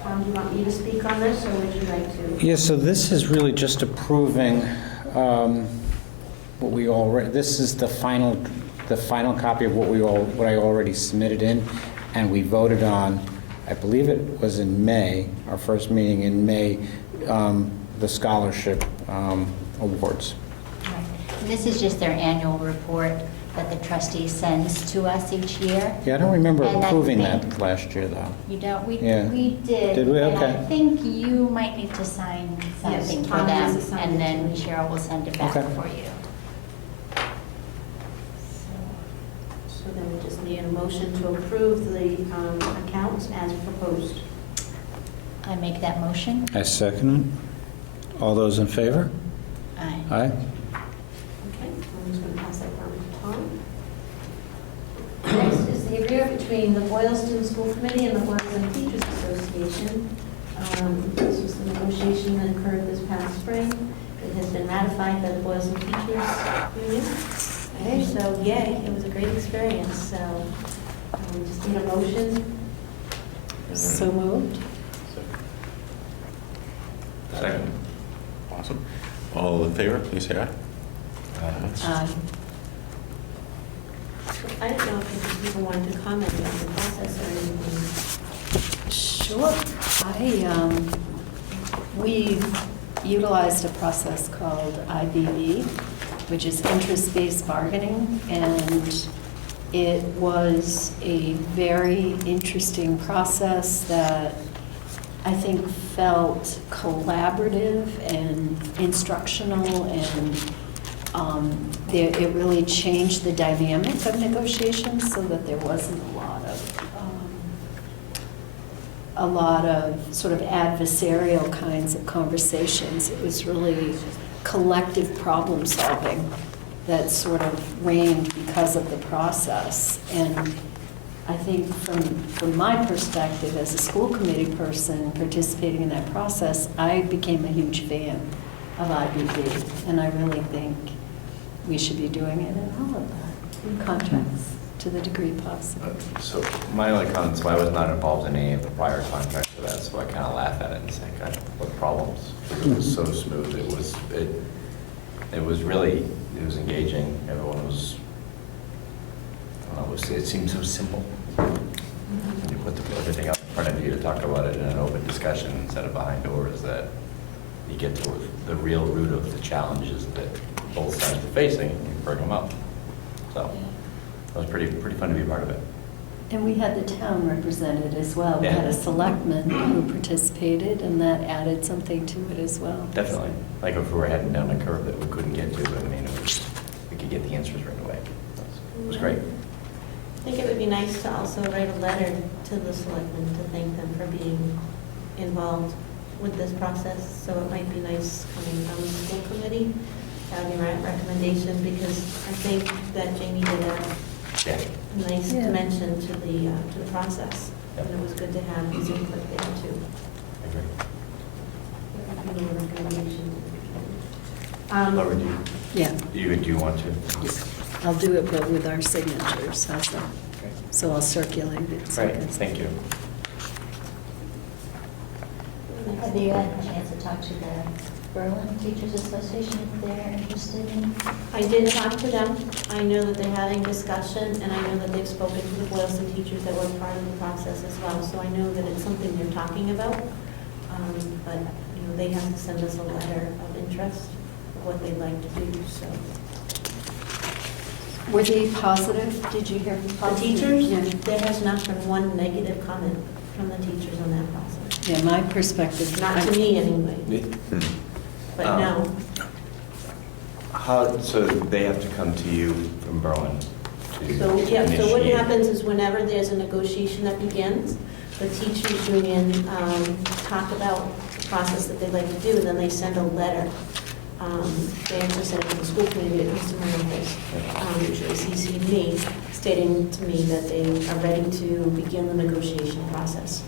Tom, do you want me to speak on this, or would you like to? Yeah, so this is really just approving what we already, this is the final copy of what I already submitted in, and we voted on, I believe it was in May, our first meeting in May, the scholarship awards. Right. And this is just their annual report that the trustee sends to us each year. Yeah, I don't remember And I approving think- that last year, though. You don't, we Yeah. did. Did we? And I Okay. think you might need to sign Yes, something for Tom has them, to sign and it then to me. Cheryl will send it back Okay. for you. So then we just need a motion to approve the accounts as proposed. I make that motion? I second it. All those in favor? Aye. Aye. Okay, I'm just going to pass that down to Tom. Next is the agreement between the Boylston School Committee and the Boylston Teachers Association. This was the negotiation that occurred this past spring. It has been ratified by the Boylston Teachers Union. Okay, so yay, it was a great experience, so just need a motion. So moved. Second. Awesome. All in favor, please say aye. Aye. I don't know if people wanted to comment on the process or anything. Sure. We utilized a process called IBB, which is interest-based bargaining, and it was a very interesting process that I think felt collaborative and instructional, and it really changed the dynamic of negotiations so that there wasn't a lot of sort of adversarial kinds of conversations. It was really collective problem solving that sort of reigned because of the process. And I think from my perspective as a school committee person participating in that process, I became a huge fan of IBB. And I really think we should be doing it in all of that, in contracts, to the degree possible. So my only comment, so I was not involved in any of the prior contracts for that, so I kind of laugh at it and say, God, what problems? It was so smooth. It was really, it was engaging. Everyone was, it seemed so simple. When you put everything up in front of you to talk about it in an open discussion instead of behind doors, that you get to the real root of the challenges that both sides are facing, and you bring them up. So it was pretty fun to be a part of it. And we had the town represented as well. We Yeah. had a selectman who participated, and that added something to it as well. Definitely. Like if we were heading down a curve that we couldn't get to, but I mean, we could get the answers right away. It was great. I think it would be nice to also write a letter to the selectmen to thank them for being involved with this process. So it might be nice coming from the school committee, having a recommendation, because I think that Jamie did a nice Yeah. dimension to the process. Yep. And it was good to have his input there too. I agree. You know, recommendation. Laura, do Yeah, you want to? I'll do it, but with our signatures, how's that? Okay. So I'll circulate it. so Great, it's- thank you. Have you had a chance to talk to the Berlin Teachers Association if they're interested in? I did talk to them. I know that they're having discussion, and I know that they've spoken to the Boylston teachers that were part of the process as well. So I know that it's something they're talking about. But, you know, they have to send us a letter of interest of what they'd like to do, so. Were they positive? Did you hear from The positive? teachers, Yeah. there has not been one negative comment from the teachers on that process. Yeah, my perspective. Not to me, anyway, but no. So they have to come to you from Berlin to So, yeah, so what initiate? happens is whenever there's a negotiation that begins, the teachers union talk about the process that they'd like to do, and then they send a letter. They actually send it to the school committee, it comes to my office, usually CC me, stating to me that they are ready to begin the negotiation process.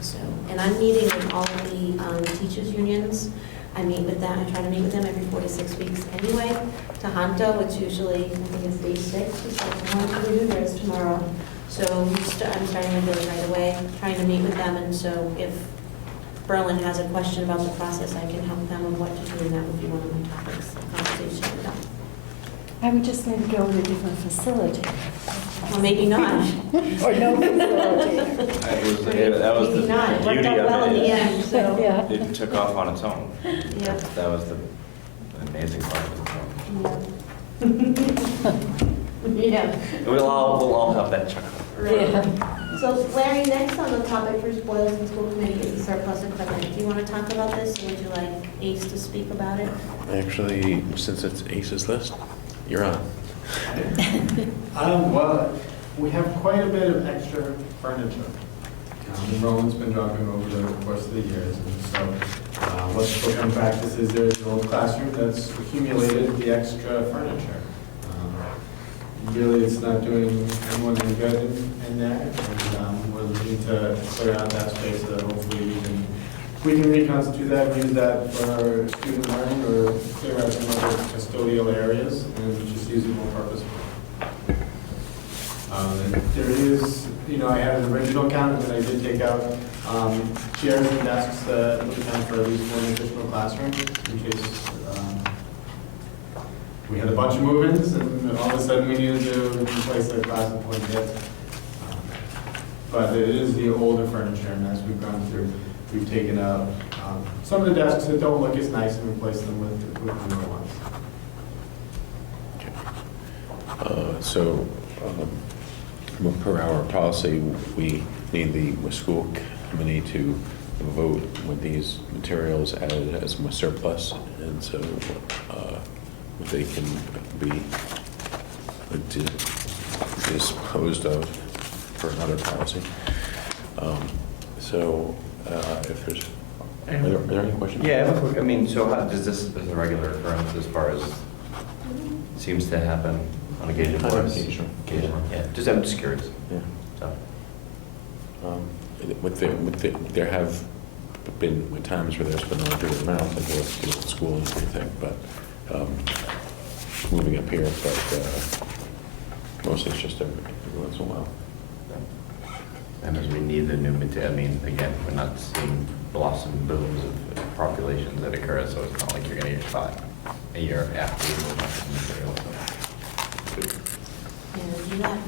So, and I'm meeting with all of the teachers unions. I meet with them, I try to meet with them every 4 to 6 weeks anyway. Tohoto, it's usually, I think it's day 6, it's like, what do we do this tomorrow? So I'm starting to do it right away, trying to meet with them, and so if Berlin has a question about the process, I can help them on what to do, and that would be one of my topics, of conversation with them. I would just maybe go with a different facility. Or maybe not. Or no facility. That was Maybe not, it the worked beauty out well in the of it. end, so. Yeah. It took off on its own. Yeah. That was the amazing part of it. Yeah. We'll all have that chuckle. Yeah. So Larry, next on the topic for Boylston School Committee is the surplus equipment. Do you want to talk about this, or would you like Ace to speak about it? Actually, since it's Ace's list, you're on. Well, we have quite a bit of extra furniture. Roland's been dropping over the course of the years, and so what's become practice is there's an old classroom that's accumulated the extra furniture. Really, it's not doing anyone any good in there, and we're looking to clear out that space so that hopefully we can reconstitute that, use that for our student learning, or clear out some other custodial areas, and just use it more purposefully. There is, I had an original count, and then I did take out chairs and desks that would account for at least one additional classroom, in case we had a bunch of move-ins, and all of a sudden we needed to replace the class in one hit. But it is the older furniture, and as we've gone through, we've taken out some of the desks that don't look as nice and replaced them with newer ones. So, per our policy, we need the school committee to vote with these materials added as a surplus, and so they can be disposed of for another policy. So, if there's, are there any questions? Yeah, I have a quick, so how, does this is a regular occurrence as far as seems to happen on occasion? Occasionally. Occasionally, yeah. I'm just curious. Yeah. So. There have been times where there's been larger amounts, like with school and everything, but moving up here, but mostly it's just every once in a while. And as we need the new material, I mean, again, we're not seeing blossom booms of populations that occur, so it's not like you're gonna get shot a year after you move up the material. And you have,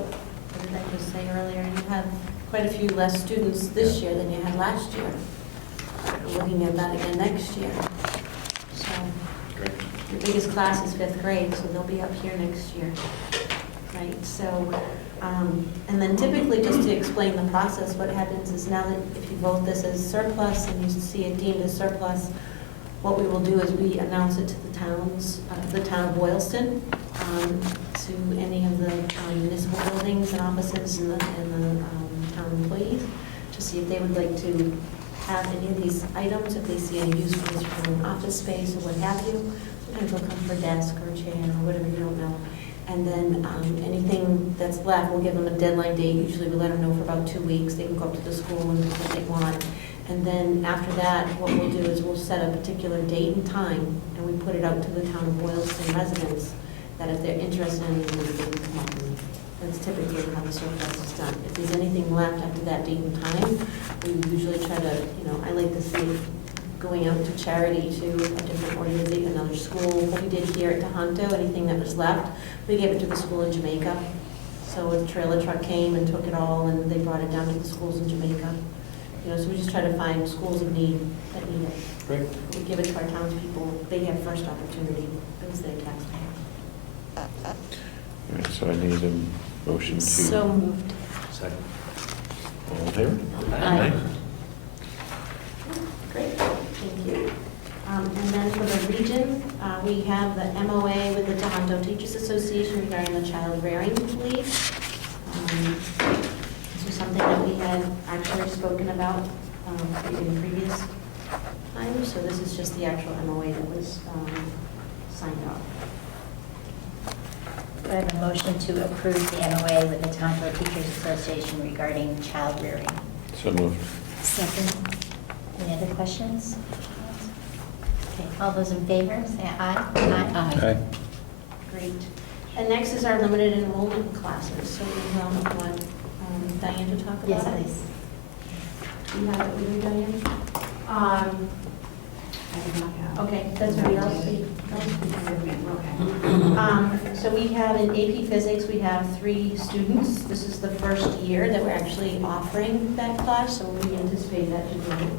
what did I just say earlier, you have quite a few less students this year than you had last year. We're looking at that again next year. So Great. your biggest class is 5th grade, so they'll be up here next year. Right, so, and then typically, just to explain the process, what happens is now that if you vote this as surplus and you see it deemed as surplus, what we will do is we announce it to the town of Boylston, to any of the municipal buildings and offices and the town employees, to see if they would like to have any of these items, if they see any use for this for an office space or what have you. Sometimes they'll come for a desk or a chair or whatever, you don't know. And then anything that's left, we'll give them a deadline date. Usually we let them know for about 2 weeks. They can go up to the school and do what they want. And then after that, what we'll do is we'll set a particular date and time, and we put it out to the town of Boylston residents, that if they're interested in anything, they can come up. And that's typically how the surplus is done. If there's anything left after that date and time, we usually try to, I like to see going out to charity to a different organization, another school. What we did here at Tohoto, anything that was left, we gave it to the school in Jamaica. So a trailer truck came and took it all, and they brought it down to the schools in Jamaica. So we just try to find schools of need that need it. Great. We give it to our townspeople. They have first opportunity. It's their taxpayers. All right, so I need a motion to. So moved. Second. All in favor? Aye. Great, thank you. And then for the region, we have the MOA with the Tohoto Teachers Association regarding the child rearing leave. This was something that we had actually spoken about in previous times, so this is just the actual MOA that was signed off. Do I have a motion to approve the MOA with the Tohoto Teachers Association regarding child rearing? So moved. Second. Any other questions? Okay, all those in favor, say aye. Aye. Great. And next is our limited enrollment classes, so we want Diane to talk about it? Yes, please. Do you have it with you, Diane? I did not have. Okay, that's what we all see. Okay. So we have in AP Physics, we have 3 students. This is the first year that we're actually offering that class, so we anticipate that to grow.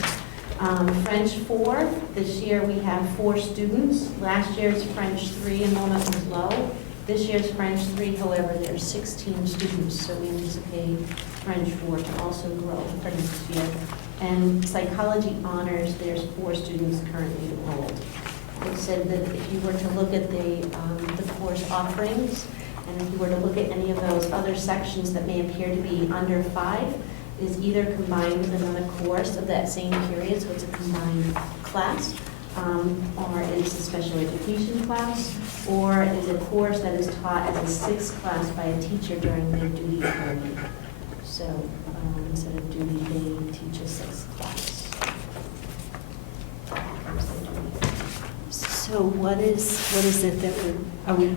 French 4, this year we have 4 students. Last year's French 3 enrollment was low. This year's French 3, however, there are 16 students, so we anticipate French 4 to also grow for next year. And Psychology Honors, there's 4 students currently enrolled. They said that if you were to look at the course offerings, and if you were to look at any of those other sections that may appear to be under 5, is either combined with another course of that same period, so it's a combined class, or it's a special education class, or is a course that is taught as a 6th class by a teacher during their duty period. So instead of duty, they teach a 6th class. So what is it that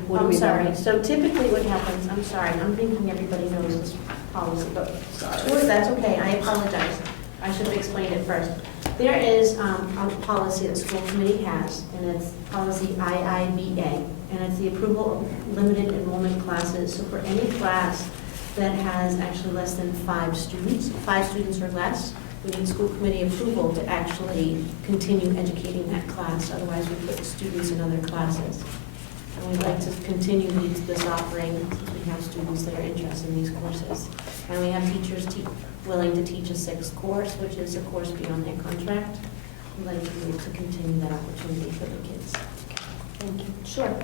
what are we I'm sorry, learning? so typically what happens, I'm sorry, I'm thinking everybody knows this policy, but that's okay, I apologize. I should have explained it first. There is a policy that the school committee has, and it's policy IIBA, and it's the approval of limited enrollment classes. So for any class that has actually less than 5 students or less, we need school committee approval to actually continue educating that class. Otherwise, we put students in other classes. And we'd like to continue this offering since we have students that are interested in these courses. And we have teachers willing to teach a 6th course, which is a course beyond their contract. We'd like to be able to continue that opportunity for the kids. Thank you. Sure.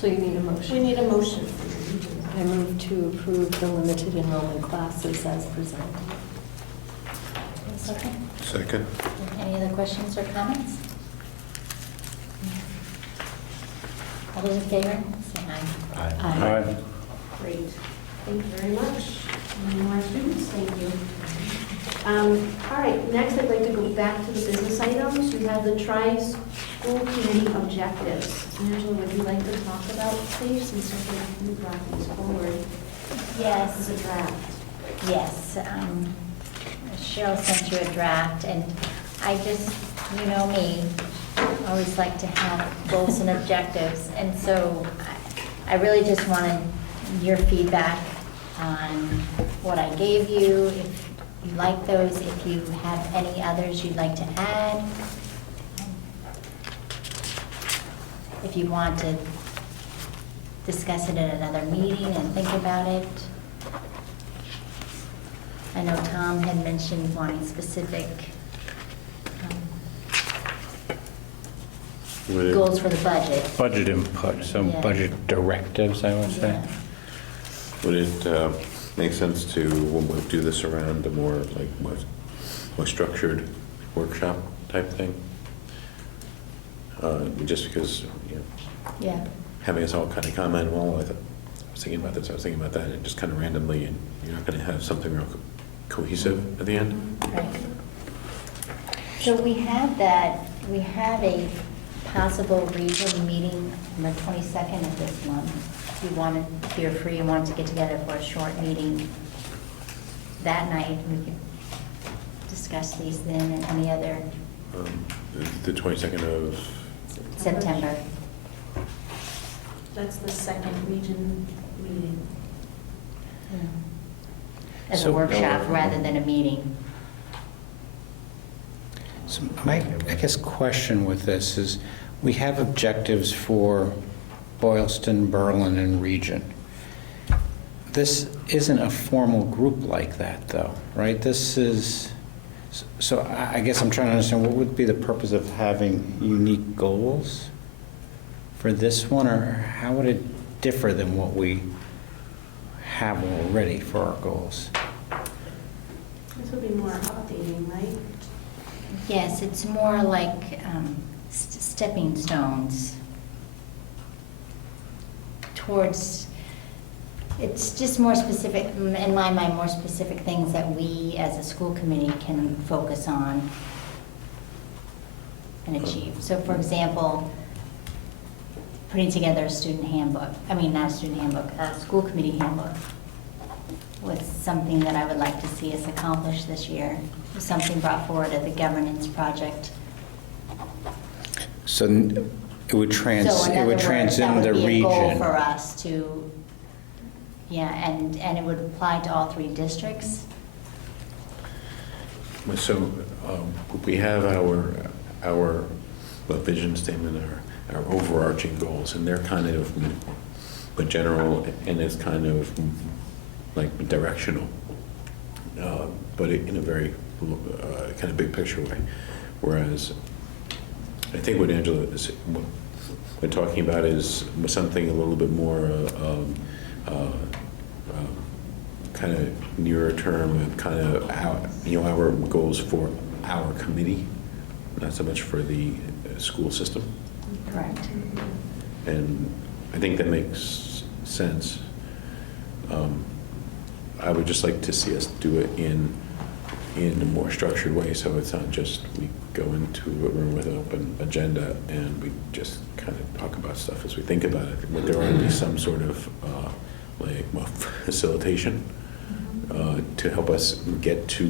So you need a motion? We need a motion from the region. I move to approve the limited enrollment classes as presented. A second. Second. Any other questions or comments? All those in favor, say aye. Aye. Great. Thank you very much. Any more students? Thank you. All right, next I'd like to go back to the business items. You have the tri-school committee objectives. Angela, would you like to talk about these, since you brought these forward? Yes. As a draft. Yes, Cheryl sent you a draft, and I just, you know me, always like to have goals and objectives, and so I really just wanted your feedback on what I gave you, if you like those, if you have any others you'd like to add, if you want to discuss it at another meeting and think about it. I know Tom had mentioned wanting specific goals for the budget. Budget input, so Yeah. budget directives, I would say. Yeah. Would it make sense to, when we do this around a more structured workshop type thing? Just because, you know, Yeah. having us all kind of comment, well, I was thinking about this, I was thinking about that, and just kind of randomly, and you're not going to have something real cohesive at the end? Right. So we have that, we have a possible region meeting on the 22nd of this month. If you wanted, if you're free and wanted to get together for a short meeting that night, we could discuss these then and any other The 22nd of, September. That's the second region meeting. As a So- workshop rather than a meeting. So my, I guess, question with this is, we have objectives for Boylston, Berlin, and region. This isn't a formal group like that, though, right? This is, so I guess I'm trying to understand, what would be the purpose of having unique goals for this one, or how would it differ than what we have already for our goals? This will be more updating, right? Yes, it's more like stepping stones towards, it's just more specific, in my mind, more specific things that we as a school committee can focus on and achieve. So for example, putting together a student handbook, I mean, not a student handbook, a school committee handbook was something that I would like to see us accomplish this year. It was something brought forward at the governance project. So it would So in other words, transcend the that would be a goal region. for us to, yeah, and it would apply to all 3 districts. so we have our vision statement, our overarching goals, and they're kind of but general, and it's kind of like directional, but in a very kind of big picture way. Whereas I think what Angela is talking about is something a little bit more kind of nearer term, kind of our goals for our committee, not so much for the school system. Correct. And I think that makes sense. I would just like to see us do it in a more structured way, so it's not just we go into a room with an open agenda and we just kind of talk about stuff as we think about it. But there ought to be some sort of facilitation to help us get to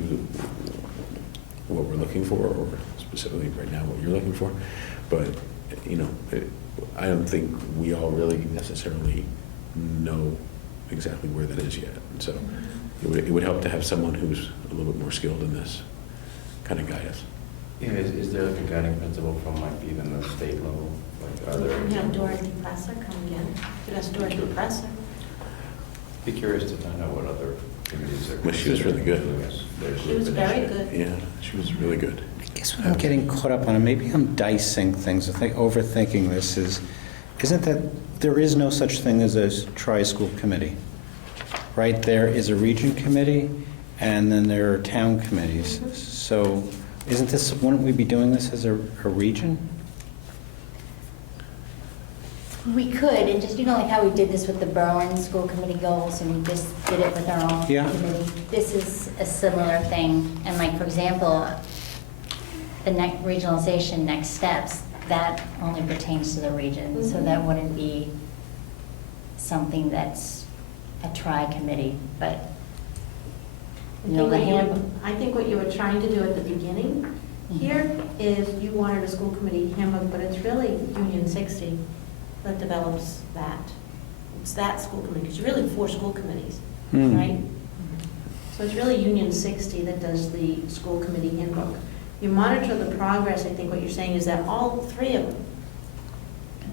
what we're looking for, or specifically right now what you're looking for. But I don't think we all really necessarily know exactly where that is yet. And so it would help to have someone who's a little bit more skilled in this kind of guide us. Yeah, is there like a guiding principle from like even the state level? Like, are there? We have Dorothy Presser coming in. Could ask Dorothy Presser. Be curious to find out what other communities are. Well, she was really good. She was very good. Yeah, she was really good. I guess what I'm getting caught up on, and maybe I'm dicing things, overthinking this, isn't that there is no such thing as a tri-school committee, right? There is a region committee, and then there are town committees. So wouldn't we be doing this as a region? We could, and just, like how we did this with the Berlin School Committee goals, and we just did it with our own Yeah. committee. This is a similar thing, and like, for example, the regionalization next steps, that only pertains to the region, so that wouldn't be something that's a tri-committee, but, I think what you were trying to do at the beginning here is you wanted a school committee handbook, but it's really Union 60 that develops that. It's that school committee, because you're really 4 school committees, Hmm. right? So it's really Union 60 that does the school committee handbook. You monitor the progress, I think what you're saying is that all 3 of them,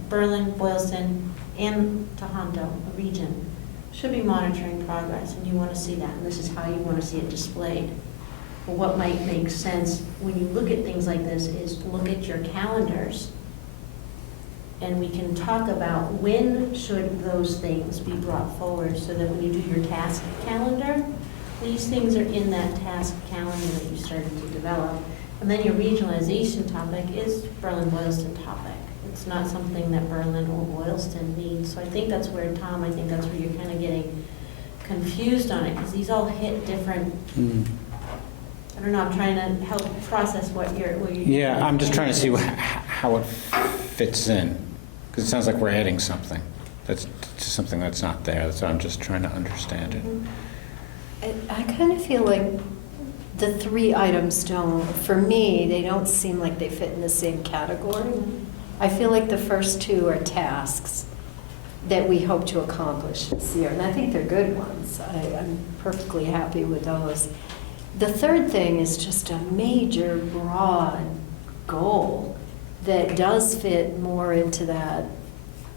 Berlin, Boylston, and Tohoto, a region, should be monitoring progress, and you want to see that, and this is how you want to see it displayed. But what might make sense when you look at things like this is look at your calendars, and we can talk about when should those things be brought forward, so that when you do your task calendar, these things are in that task calendar that you started to develop. And then your regionalization topic is Berlin-Boylston topic. It's not something that Berlin or Boylston needs. So I think that's where, Tom, I think that's where you're kind of getting confused on it, because these all hit different, I don't know, I'm trying to help process what you're. Yeah, I'm just trying to see how it fits in, because it sounds like we're adding something. That's just something that's not there, so I'm just trying to understand it. I kind of feel like the 3 items don't, for me, they don't seem like they fit in the same category. I feel like the first 2 are tasks that we hope to accomplish this year, and I think they're good ones. I'm perfectly happy with those. The 3rd thing is just a major, broad goal that does fit more into that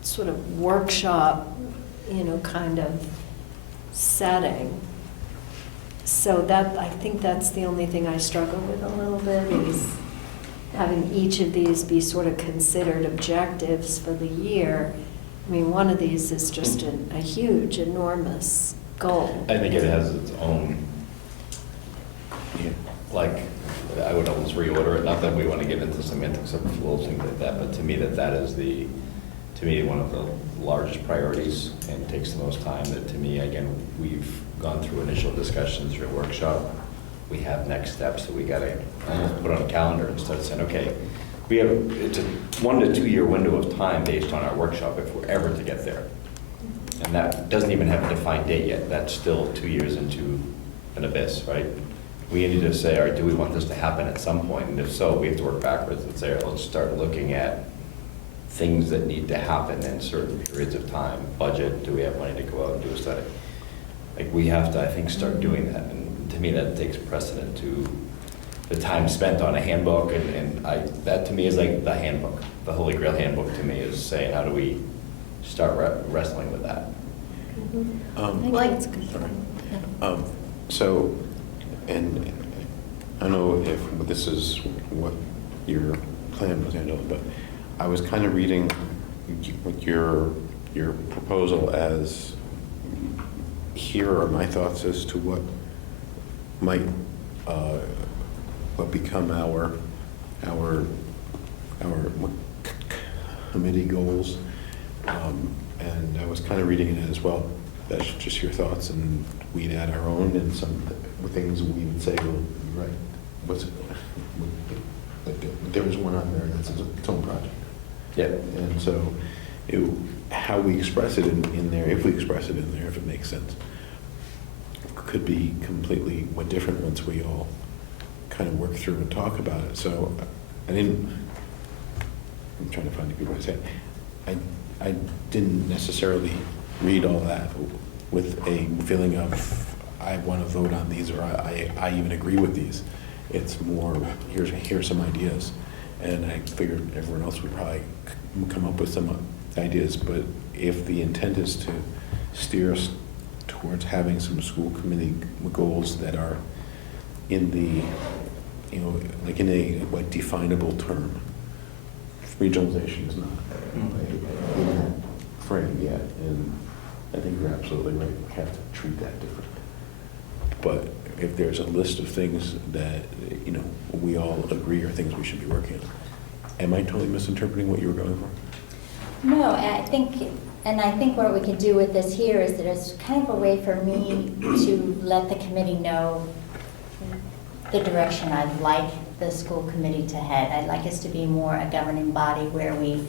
sort of workshop, kind of setting. So that, I think that's the only thing I struggle with a little bit, is having each of these be sort of considered objectives for the year. I mean, one of these is just a huge, enormous goal. I think it has its own, like, I would almost reorder it, not that we want to get into semantics of little things like that, but to me that is one of the largest priorities and takes the most time. That to me, again, we've gone through initial discussions through a workshop. We have next steps that we got to put on a calendar and start saying, okay, it's a 1 to 2 year window of time based on our workshop if we're ever to get there. And that doesn't even have a defined date yet. That's still 2 years into an abyss, right? We need to say, all right, do we want this to happen at some point? And if so, we have to work backwards and say, all right, let's start looking at things that need to happen in certain periods of time. Budget, do we have money to go out and do a study? Like, we have to, I think, start doing that. And to me, that takes precedent to the time spent on a handbook. And that to me is like the handbook. The Holy Grail handbook to me is saying, how do we start wrestling with that? I think that's good. So, and I don't know if this is what your plan was, Angela, but I was kind of reading your proposal as, here are my thoughts as to what might what become our committee goals, and I was kind of reading it as well. That's just your thoughts, and we'd add our own, and some things we would say, well, you're right. There was one on there that's its own project. Yeah. And so how we express it in there, if we express it in there, if it makes sense, could be completely different once we all kind of work through and talk about it. So I'm trying to find the people to say, I didn't necessarily read all that with a feeling of, I want to vote on these, or I even agree with these. It's more, here's some ideas. And I figured everyone else would probably come up with some ideas, but if the intent is to steer us towards having some school committee goals that are in the, like in a definable term, regionalization is not in that frame yet, and I think you're absolutely right. We have to treat that different. But if there's a list of things that we all agree are things we should be working on, am I totally misinterpreting what you were going for? No, I think, and I think what we could do with this here is that it's kind of a way for me to let the committee know the direction I'd like the school committee to head. I'd like us to be more a governing body where we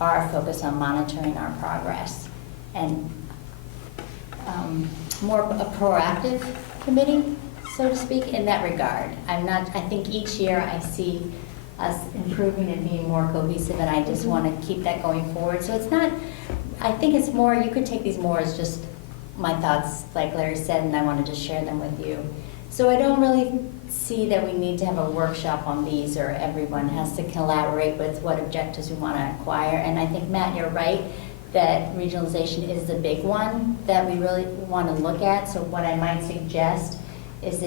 are focused on monitoring our progress and more a proactive committee, so to speak, in that regard. I think each year I see us improving and being more cohesive, and I just want to keep that going forward. So it's not, I think it's more, you could take these more as just my thoughts, like Larry said, and I wanted to share them with you. So I don't really see that we need to have a workshop on these, or everyone has to collaborate with what objectives we want to acquire. And I think, Matt, you're right, that regionalization is the big one that we really want to look at. So what I might suggest is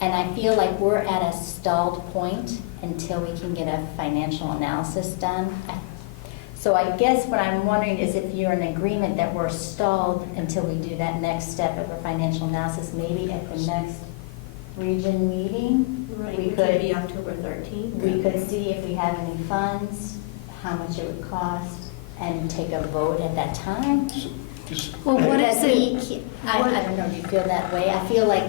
and I feel like we're at a stalled point until we can get a financial analysis done. So I guess what I'm wondering is if you're in agreement that we're stalled until we do that next step of a financial analysis, maybe at the next region meeting, Right, we which would be October 13th. we could see if we have any funds, how much it would cost, and take a vote at that time. Well, what is Because it? I don't know, do you feel that way? I feel like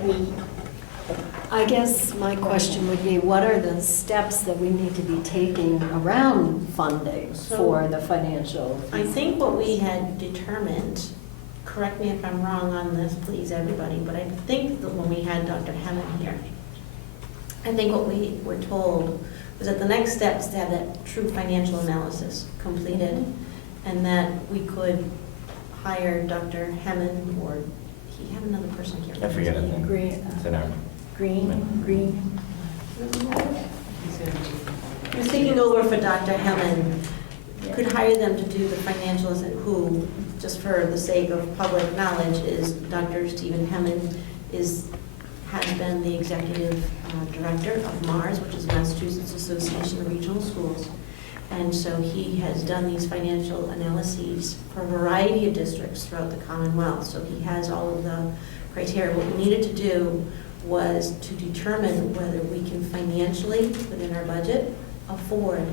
I guess my question would be, what are the steps that we need to be taking around funding for the financial? I think what we had determined, correct me if I'm wrong on this, please, everybody, but I think that when we had Dr. Hammond here, I think what we were told was that the next step is to have that true financial analysis completed, and that we could hire Dr. Hammond, or he had another person here. I forget his name. It's in our. Green. He was taking over for Dr. Hammond. Could hire them to do the financials, and who, just for the sake of public knowledge, is Dr. Stephen Hammond has been the executive director of MARS, which is Massachusetts Association of Regional Schools. And so he has done these financial analyses for a variety of districts throughout the Commonwealth. So he has all of the criteria. What we needed to do was to determine whether we can financially, within our budget, afford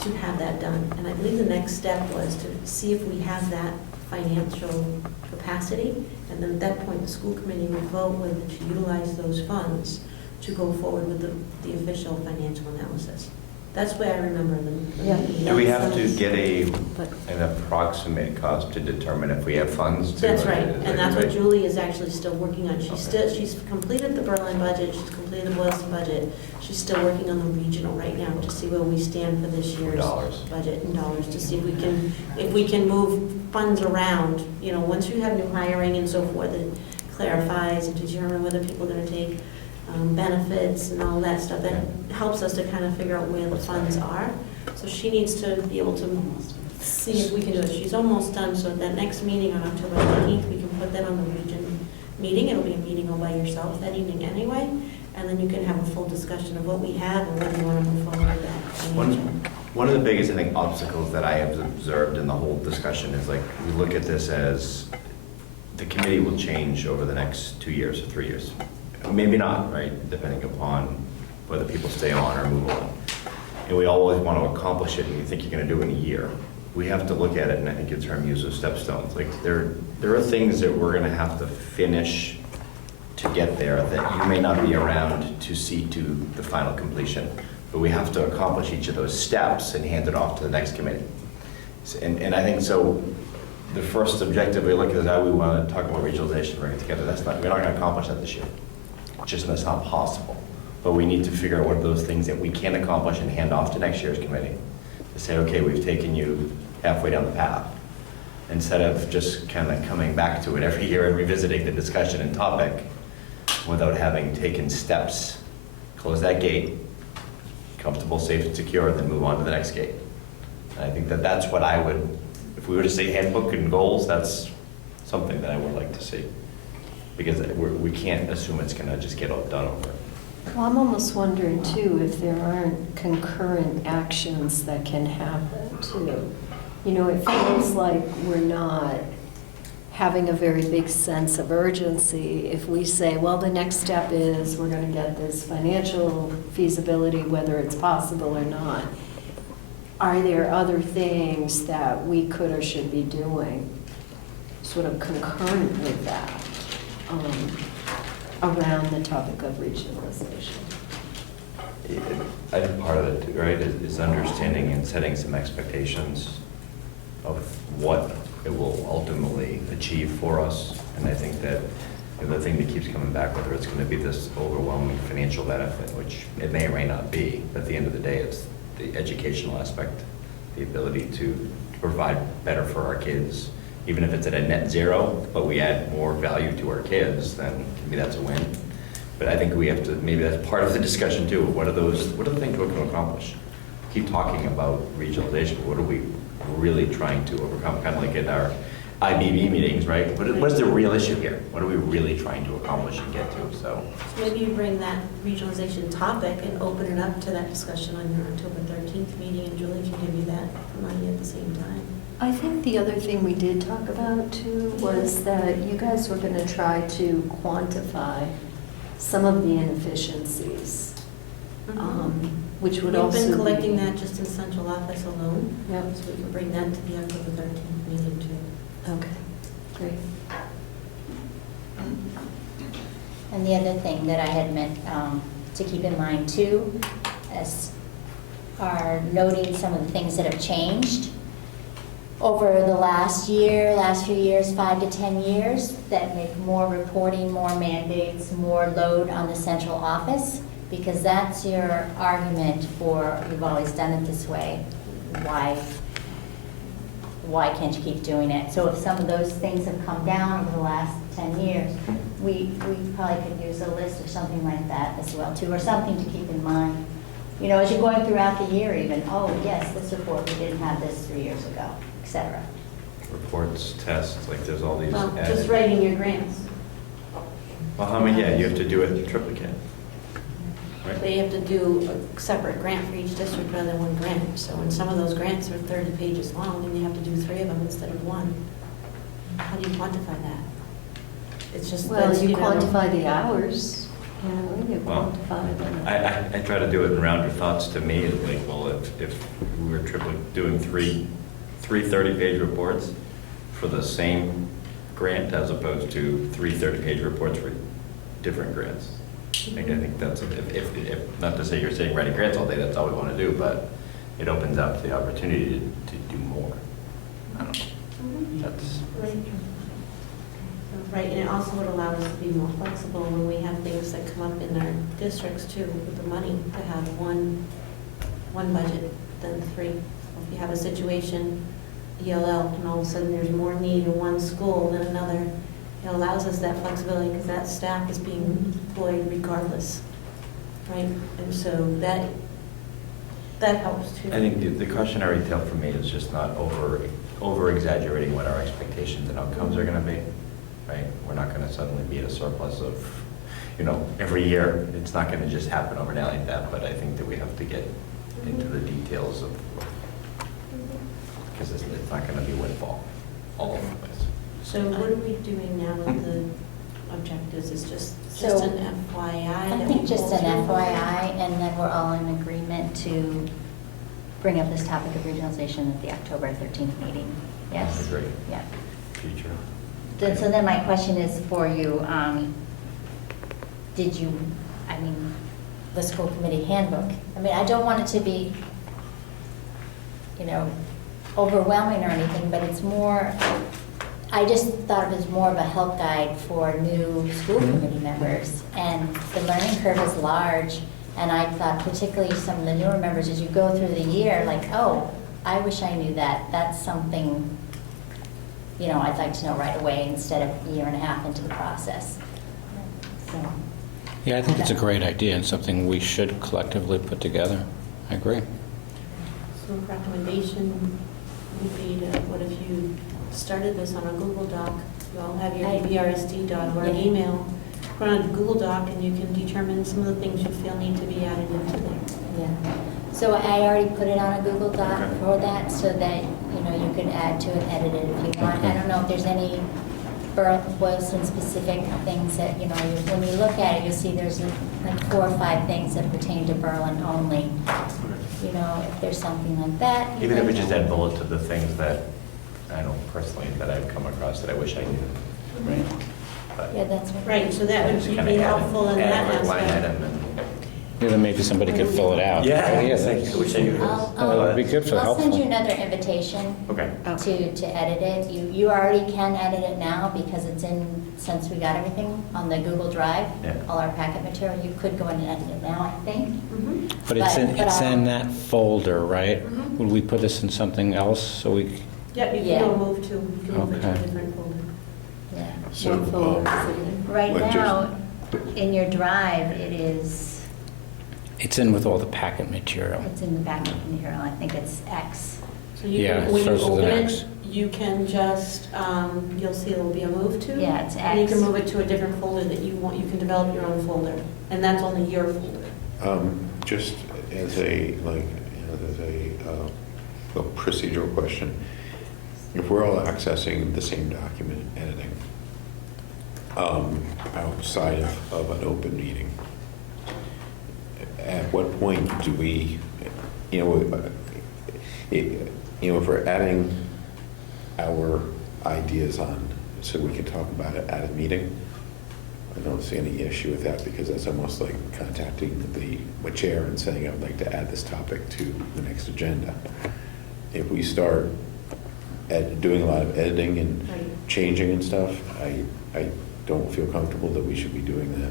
to have that done. And I believe the next step was to see if we have that financial capacity, and then at that point, the school committee would vote whether to utilize those funds to go forward with the official financial analysis. That's where I remember them. Yeah. Do we have to get an approximate cost to determine if we have funds to? That's right, and that's what Julie is actually still working on. She's completed the Berlin budget, she's completed the Boylston budget. She's still working on the regional right now to see where we stand for this year's budget in dollars, to see if we can move funds around. You know, once you have new hiring and so forth, it clarifies and determine whether people are gonna take benefits and all that stuff. That helps us to kind of figure out where the funds are. So she needs to be able to see if we can do it. She's almost done, so at that next meeting on October 19th, we can put that on the region meeting. It'll be a meeting all by yourself that evening anyway, and then you can have a full discussion of what we have and whether you want to move forward with that. One of the biggest, I think, obstacles that I have observed in the whole discussion is, like, we look at this as the committee will change over the next 2 years or 3 years. Maybe not, right, depending upon whether people stay on or move on. And we always want to accomplish it, and you think you're going to do it in a year. We have to look at it, and I think your term use of stepstones. Like, there are things that we're going to have to finish to get there that you may not be around to see to the final completion. But we have to accomplish each of those steps and hand it off to the next committee. And I think so. The first objective we look at is how we want to talk about regionalization, bring it together. We're not going to accomplish that this year. Just that's not possible. But we need to figure out what are those things that we can accomplish and hand off to next year's committee to say, okay, we've taken you halfway down the path, instead of just kind of coming back to it every year and revisiting the discussion and topic without having taken steps. Close that gate, comfortable, safe, and secure, and then move on to the next gate. And I think that that's what I would, if we were to say handbook and goals, that's something that I would like to see. Because we can't assume it's going to just get all done over. Well, I'm almost wondering too if there aren't concurrent actions that can happen too. You know, it feels like we're not having a very big sense of urgency if we say, well, the next step is we're going to get this financial feasibility, whether it's possible or not. are there other things that we could or should be doing sort of concurrent with that around the topic of regionalization? I think part of it, right, is understanding and setting some expectations of what it will ultimately achieve for us. And I think that the thing that keeps coming back, whether it's going to be this overwhelming financial benefit, which it may or may not be, but at the end of the day, it's the educational aspect, the ability to provide better for our kids. Even if it's at a net zero, but we add more value to our kids, then to me that's a win. But I think we have to, maybe that's part of the discussion too. What are the things we can accomplish? Keep talking about regionalization, but what are we really trying to overcome? Kind of like in our IBB meetings, right? What is the real issue here? What are we really trying to accomplish and get to? So Maybe you bring that regionalization topic and open it up to that discussion on your October 13th meeting, and Julie can give you that money at the same time. I think the other thing we did talk about too was that you guys were going to try to quantify some of the inefficiencies, which would also We've been be- collecting that just in central office alone. Yep. So we can bring that to the October 13th meeting too. Okay, great. And the other thing that I had meant to keep in mind too, are noting some of the things that have changed over the last few years, 5 to 10 years, that make more reporting, more mandates, more load on the central office, because that's your argument for, we've always done it this way, why can't you keep doing it? So if some of those things have come down over the last 10 years, we probably could use a list or something like that as well too, or something to keep in mind. You know, as you're going throughout the year even, oh yes, this report, we didn't have this 3 years ago, et cetera. reports, tests, like there's all these. Well, added- just writing your grants. Well, how many, yeah, you have to do it in triplicate. Right? They have to do a separate grant for each district rather than one grant. So when some of those grants are 30 pages long, and you have to do 3 of them instead of 1. How do you quantify that? It's just. Well, that's, you know, quantify the hours, you know, you Well, quantify the. I try to do it in rounder thoughts to me, like, well, if we were doing three 30-page reports for the same grant as opposed to 3 30-page reports for different grants. I think that's, if not to say you're saying writing grants all day, that's all we want to do, but it opens up the opportunity to do more. I don't know. That's, Right, and it also would allow us to be more flexible when we have things that come up in our districts too, with the money, to have one budget than 3. If you have a situation, ELL, and all of a sudden there's more need in one school than another, it allows us that flexibility because that staff is being employed regardless, right? And so that helps too. I think the cautionary tale for me is just not over exaggerating what our expectations and outcomes are going to be, right? We're not going to suddenly be at a surplus of, every year. It's not going to just happen overnight like that, but I think that we have to get into the details of, because it's not going to be windfall all over the place. So what are we doing now with the objectives? Is just So, an FYI? I that think we just pull an through? FYI, and then we're all in agreement to bring up this topic of regionalization at the October 13th meeting. Yes? Agree. Yeah. Future. So then my question is for you, the school committee handbook, I don't want it to be, overwhelming or anything, but it's more, I just thought it was more of a help guide for new school committee members. And the learning curve is large, and I thought particularly some of the newer members, as you go through the year, like, oh, I wish I knew that. That's something, I'd like to know right away instead of a year and a half into the process. So, Yeah, I think it's a great idea and something we should collectively put together. I agree. So recommendation would be to, what if you started this on a Google Doc? You all have your ebrsd.org Yeah. email. Put on a Google Doc and you can determine some of the things you feel need to be added into there. yeah. So I already put it on a Google Doc for that, so that, you can add to it, edit it if you want. I don't know if there's any Boylston-specific things that, you know, when you look at it, you'll see there's like 4 or 5 things that pertain to Berlin only. You know, if there's something like that. Even if we just add bullet to the things that, I know personally, that I've come across that I wish I knew. Right. But Yeah, that's right. Right, so that just would kinda be add- helpful in add that a line aspect. item and- Yeah, then maybe somebody could fill it out. Yeah, thanks. I wish I knew this. That would be good for I'll send you helpful. another invitation Okay. to edit it. You already can edit it now because it's in, since we got everything on the Google Drive, Yeah. all our packet material, you could go in and edit it now, I think. Mhm. But it's in, but it's I'll- in that folder, right? Mhm. Would we put this in something else so we, Yep, you Yeah. can go move to a Okay. different folder. Yeah. So, What folder is it in? Right Like just- now, in your drive, it is, it's in with all the packet material? it's in the packet material, I think it's X. So you Yeah, can, it when you starts with open an it, X. you can just, you'll see there'll be a move to. Yeah, it's And you X. can move it to a different folder that you want, you can develop your own folder, and that's only your folder. Just as a, like, you know, as a procedural question, if we're all accessing the same document editing outside of an open meeting, at what point do we, if we're adding our ideas on, so we can talk about it at a meeting, I don't see any issue with that, because that's almost like contacting the chair and saying, I'd like to add this topic to the next agenda. If we start doing a lot of editing and Right. changing and stuff, I don't feel comfortable that we should be doing that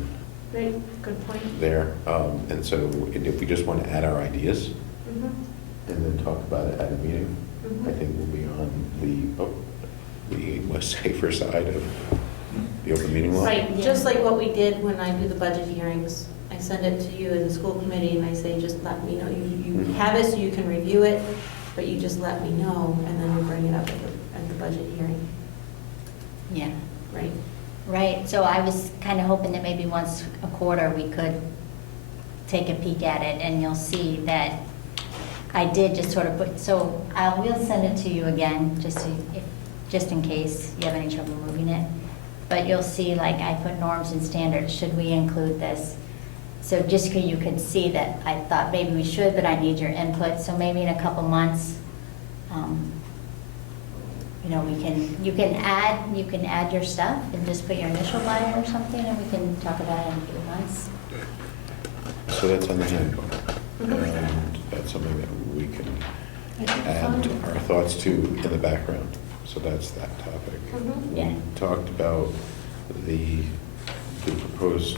Right, good point. there. And so if we just want to add our ideas Mhm, and then talk about it at a meeting, I mhm. think we'll be on the most safer side of the open meeting law. Right, Yeah. just like what we did when I do the budget hearings. I send it to you as a school committee, and I say, just let me know, you Mhm. have it so you can review it, but you just let me know, and then we bring it up at the budget hearing, Yeah. right? Right, so I was kind of hoping that maybe once a quarter we could take a peek at it, and you'll see that I did just sort of put, so I will send it to you again, just in case you have any trouble moving it. But you'll see, like, I put norms and standards, should we include this? So just so you could see that I thought maybe we should, but I need your input, so maybe in a couple months, you know, you can add your stuff and just put your initial by it or something, and we can talk about it in a few months. So that's on the handbook. And that's something that we can add our thoughts to in the background. So that's that topic. Mhm. Yeah. We talked about the proposed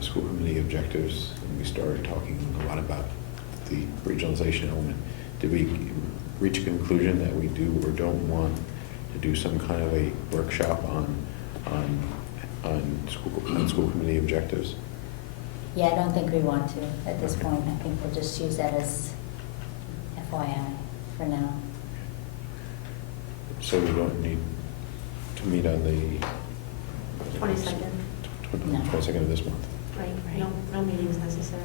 school committee objectives, and we started talking a lot about the regionalization element. Did we reach a conclusion that we do or don't want to do some kind of a workshop on school committee objectives? Yeah, I don't think we want to at this point. I think we'll just use that as FYI for now. So we don't need to meet on the 22nd, No. 22nd of this month. right? No meetings necessary.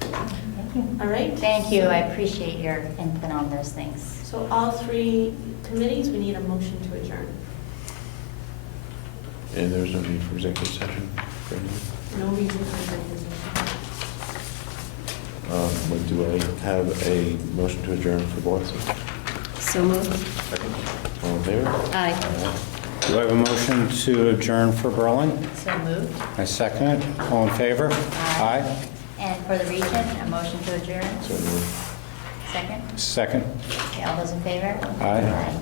Thank you. All right? Thank you, I appreciate your input on those things. So all 3 committees, we need a motion to adjourn. And there's no need for executive session for anything? No reason for executive session. Do I have a motion to adjourn for Boylston? So moved. All in favor? Aye. Do I have a motion to adjourn for Berlin? So moved. I second it. All in favor? Aye. And for the region, a motion to adjourn? So moved. Second? Second. Okay, all those in favor? Aye.